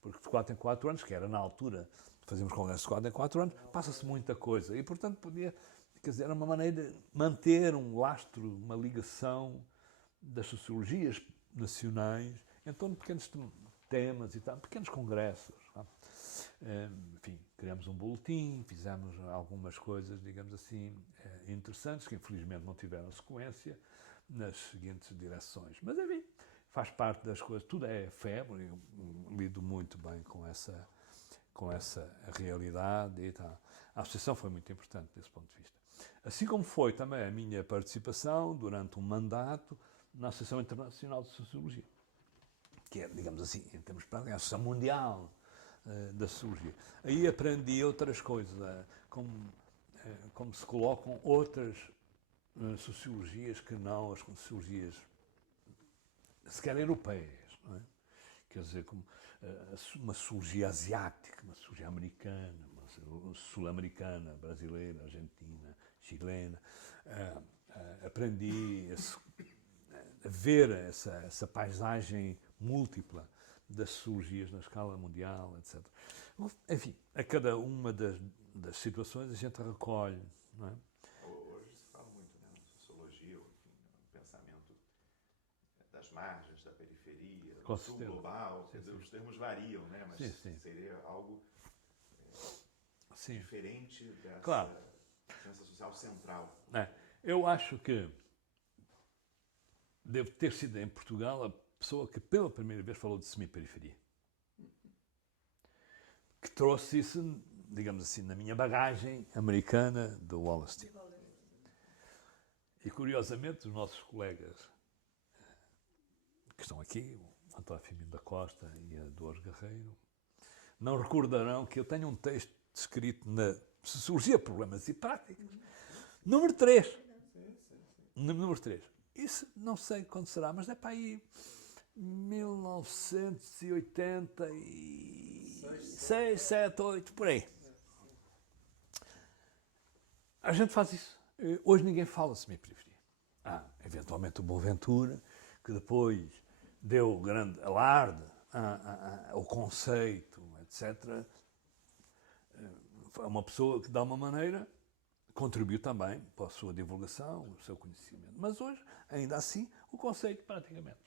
porque de 4 em 4 anos, que era na altura, fazíamos congressos de 4 em 4 anos, passa-se muita coisa. E, portanto, quer dizer, era uma maneira de manter um lastro, uma ligação das sociologias nacionais em torno de pequenos temas e tal, pequenos congressos. Enfim, criamos um boletim, fizemos algumas coisas, digamos assim, interessantes, que infelizmente não tiveram sequência nas seguintes direções. Mas, enfim, faz parte das coisas, tudo é efêmero, eu lido muito bem com essa realidade e tal. A associação foi muito importante desse ponto de vista. Assim como foi também a minha participação durante um mandato na Associação Internacional de Sociologia, que é, digamos assim, em termos práticos, a Associação Mundial da Sociologia. Aí aprendi outras coisas, como se colocam outras sociologias que não as sociologias sequer europeias, não é? Quer dizer, como uma sociologia asiática, uma sociologia americana, uma sul-americana, brasileira, argentina, chilena. Aprendi a ver essa paisagem múltipla das sociologias na escala mundial, etc. Enfim, a cada uma das situações a gente recolhe, não é? Hoje se fala muito, né, na sociologia, enfim, no pensamento das margens, da periferia, do sul global, quer dizer, os termos variam, né, mas seria algo diferente dessa diferença social central. Eu acho que devo ter sido em Portugal a pessoa que pela primeira vez falou de semi-periferia. Que trouxe isso, digamos assim, na minha bagagem americana do Wallerstein. E curiosamente os nossos colegas que estão aqui, o António Firmino da Costa e a Dores Guerreiro, não recordarão que eu tenho um texto escrito na Sociologia, Problemas e Práticas, número 3. Número 3. Isso não sei quando será, mas é para aí 1986, 7, 8, por aí. A gente faz isso. Hoje ninguém fala de semi-periferia. Eventualmente o Boaventura, que depois deu grande alarde ao conceito, etc. É uma pessoa que, de alguma maneira, contribuiu também para a sua divulgação, o seu conhecimento. Mas hoje, ainda assim, o conceito praticamente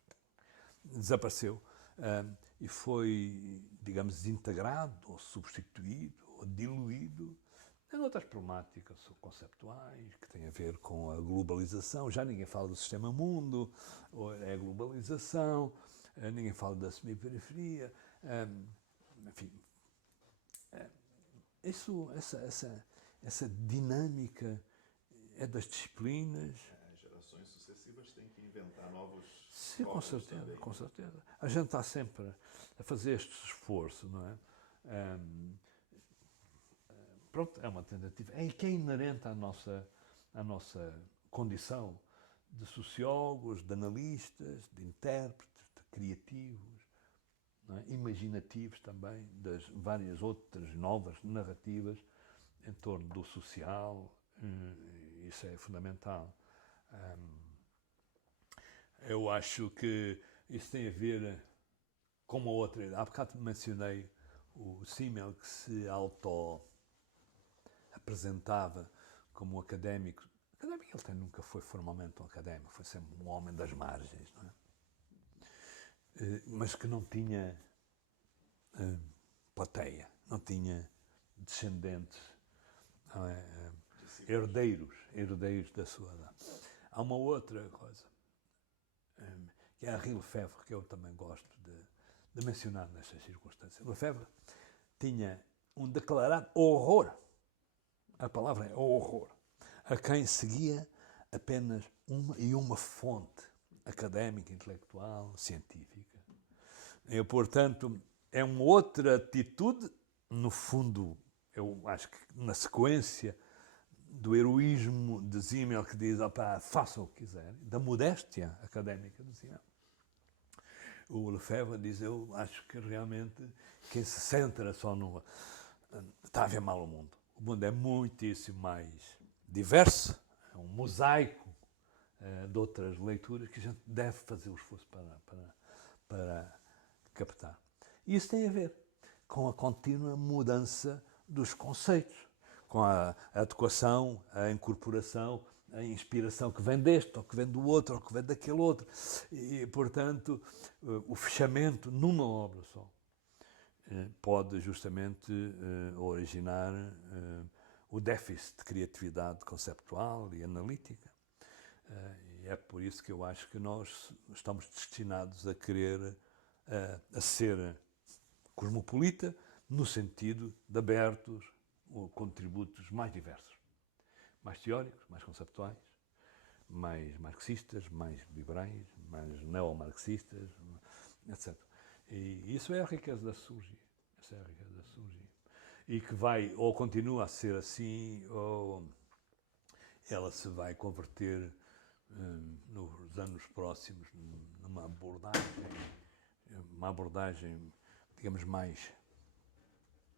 desapareceu e foi, digamos, desintegrado, ou substituído, ou diluído em outras problemáticas conceptuais que têm a ver com a globalização. Já ninguém fala do sistema mundo, ou é a globalização, ninguém fala da semi-periferia, enfim. Essa dinâmica é das disciplinas. As gerações sucessivas têm que inventar novos. Sim, com certeza, com certeza. A gente está sempre a fazer este esforço, não é? Pronto, é uma tentativa. É que é inerente à nossa condição de sociólogos, de analistas, de intérpretes, de criativos, não é? Imaginativos também, das várias outras novas narrativas em torno do social. Isso é fundamental. Eu acho que isso tem a ver com uma outra. Há bocado mencionei o Simmel, que se auto-apresentava como um académico. Ele nunca foi formalmente um académico, foi sempre um homem das margens, não é? Mas que não tinha plateia, não tinha descendentes, não é? Herdeiros da sua. Há uma outra coisa que é Henri Lefebvre, que eu também gosto de mencionar nestas circunstâncias. Lefebvre tinha um declarado horror, a palavra é horror, a quem seguia apenas uma fonte académica, intelectual, científica. E, portanto, é uma outra atitude, no fundo, eu acho que na sequência do heroísmo de Simmel, que diz, façam o que quiserem, da modéstia académica de Simmel. O Lefebvre diz, eu acho que realmente quem se centra só no... está a ver mal o mundo. O mundo é muitíssimo mais diverso, é um mosaico de outras leituras que a gente deve fazer o esforço para captar. E isso tem a ver com a contínua mudança dos conceitos, com a adequação, a incorporação, a inspiração que vem deste, ou que vem do outro, ou que vem daquele outro. E, portanto, o fechamento numa obra só pode justamente originar o déficit de criatividade conceptual e analítica. E é por isso que eu acho que nós estamos destinados a querer a ser cosmopolita, no sentido de abertos contributos mais diversos, mais teóricos, mais conceptuais, mais marxistas, mais liberais, mais neomarxistas, etc. E isso é a riqueza da sociologia. Essa é a riqueza da sociologia. E que vai, ou continua a ser assim, ou ela se vai converter nos anos próximos numa abordagem, digamos, mais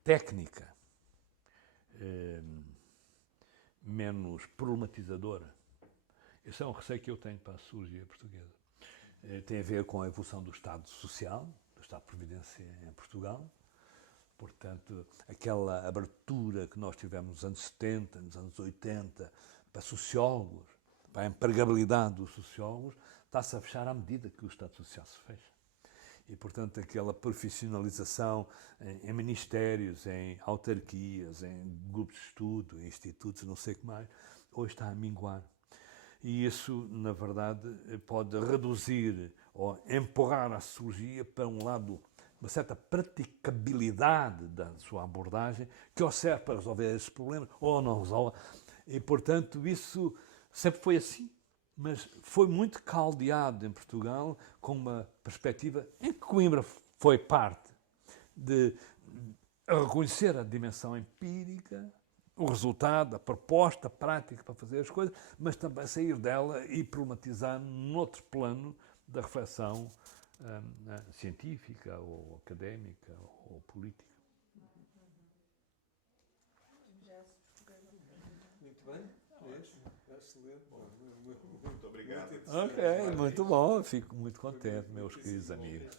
técnica, menos problematizadora. Esse é um receio que eu tenho para a sociologia portuguesa. Tem a ver com a evolução do Estado Social, do Estado de Previdência em Portugal. Portanto, aquela abertura que nós tivemos nos anos 70, nos anos 80, para sociólogos, para a empregabilidade dos sociólogos, está-se a fechar à medida que o Estado Social se fecha. E, portanto, aquela profissionalização em ministérios, em autarquias, em grupos de estudo, em institutos, não sei o que mais, hoje está a minguar. E isso, na verdade, pode reduzir ou empurrar a sociologia para um lado, uma certa praticabilidade da sua abordagem, que ou serve para resolver esses problemas, ou não resolve. E, portanto, isso sempre foi assim. Mas foi muito caldeado em Portugal com uma perspectiva em que Coimbra foi parte de reconhecer a dimensão empírica, o resultado, a proposta, a prática para fazer as coisas, mas também sair dela e problematizar noutro plano da reflexão científica ou académica ou política. Muito bem, excelente. Muito obrigado. Ok, muito bom, fico muito contente, meus queridos amigos.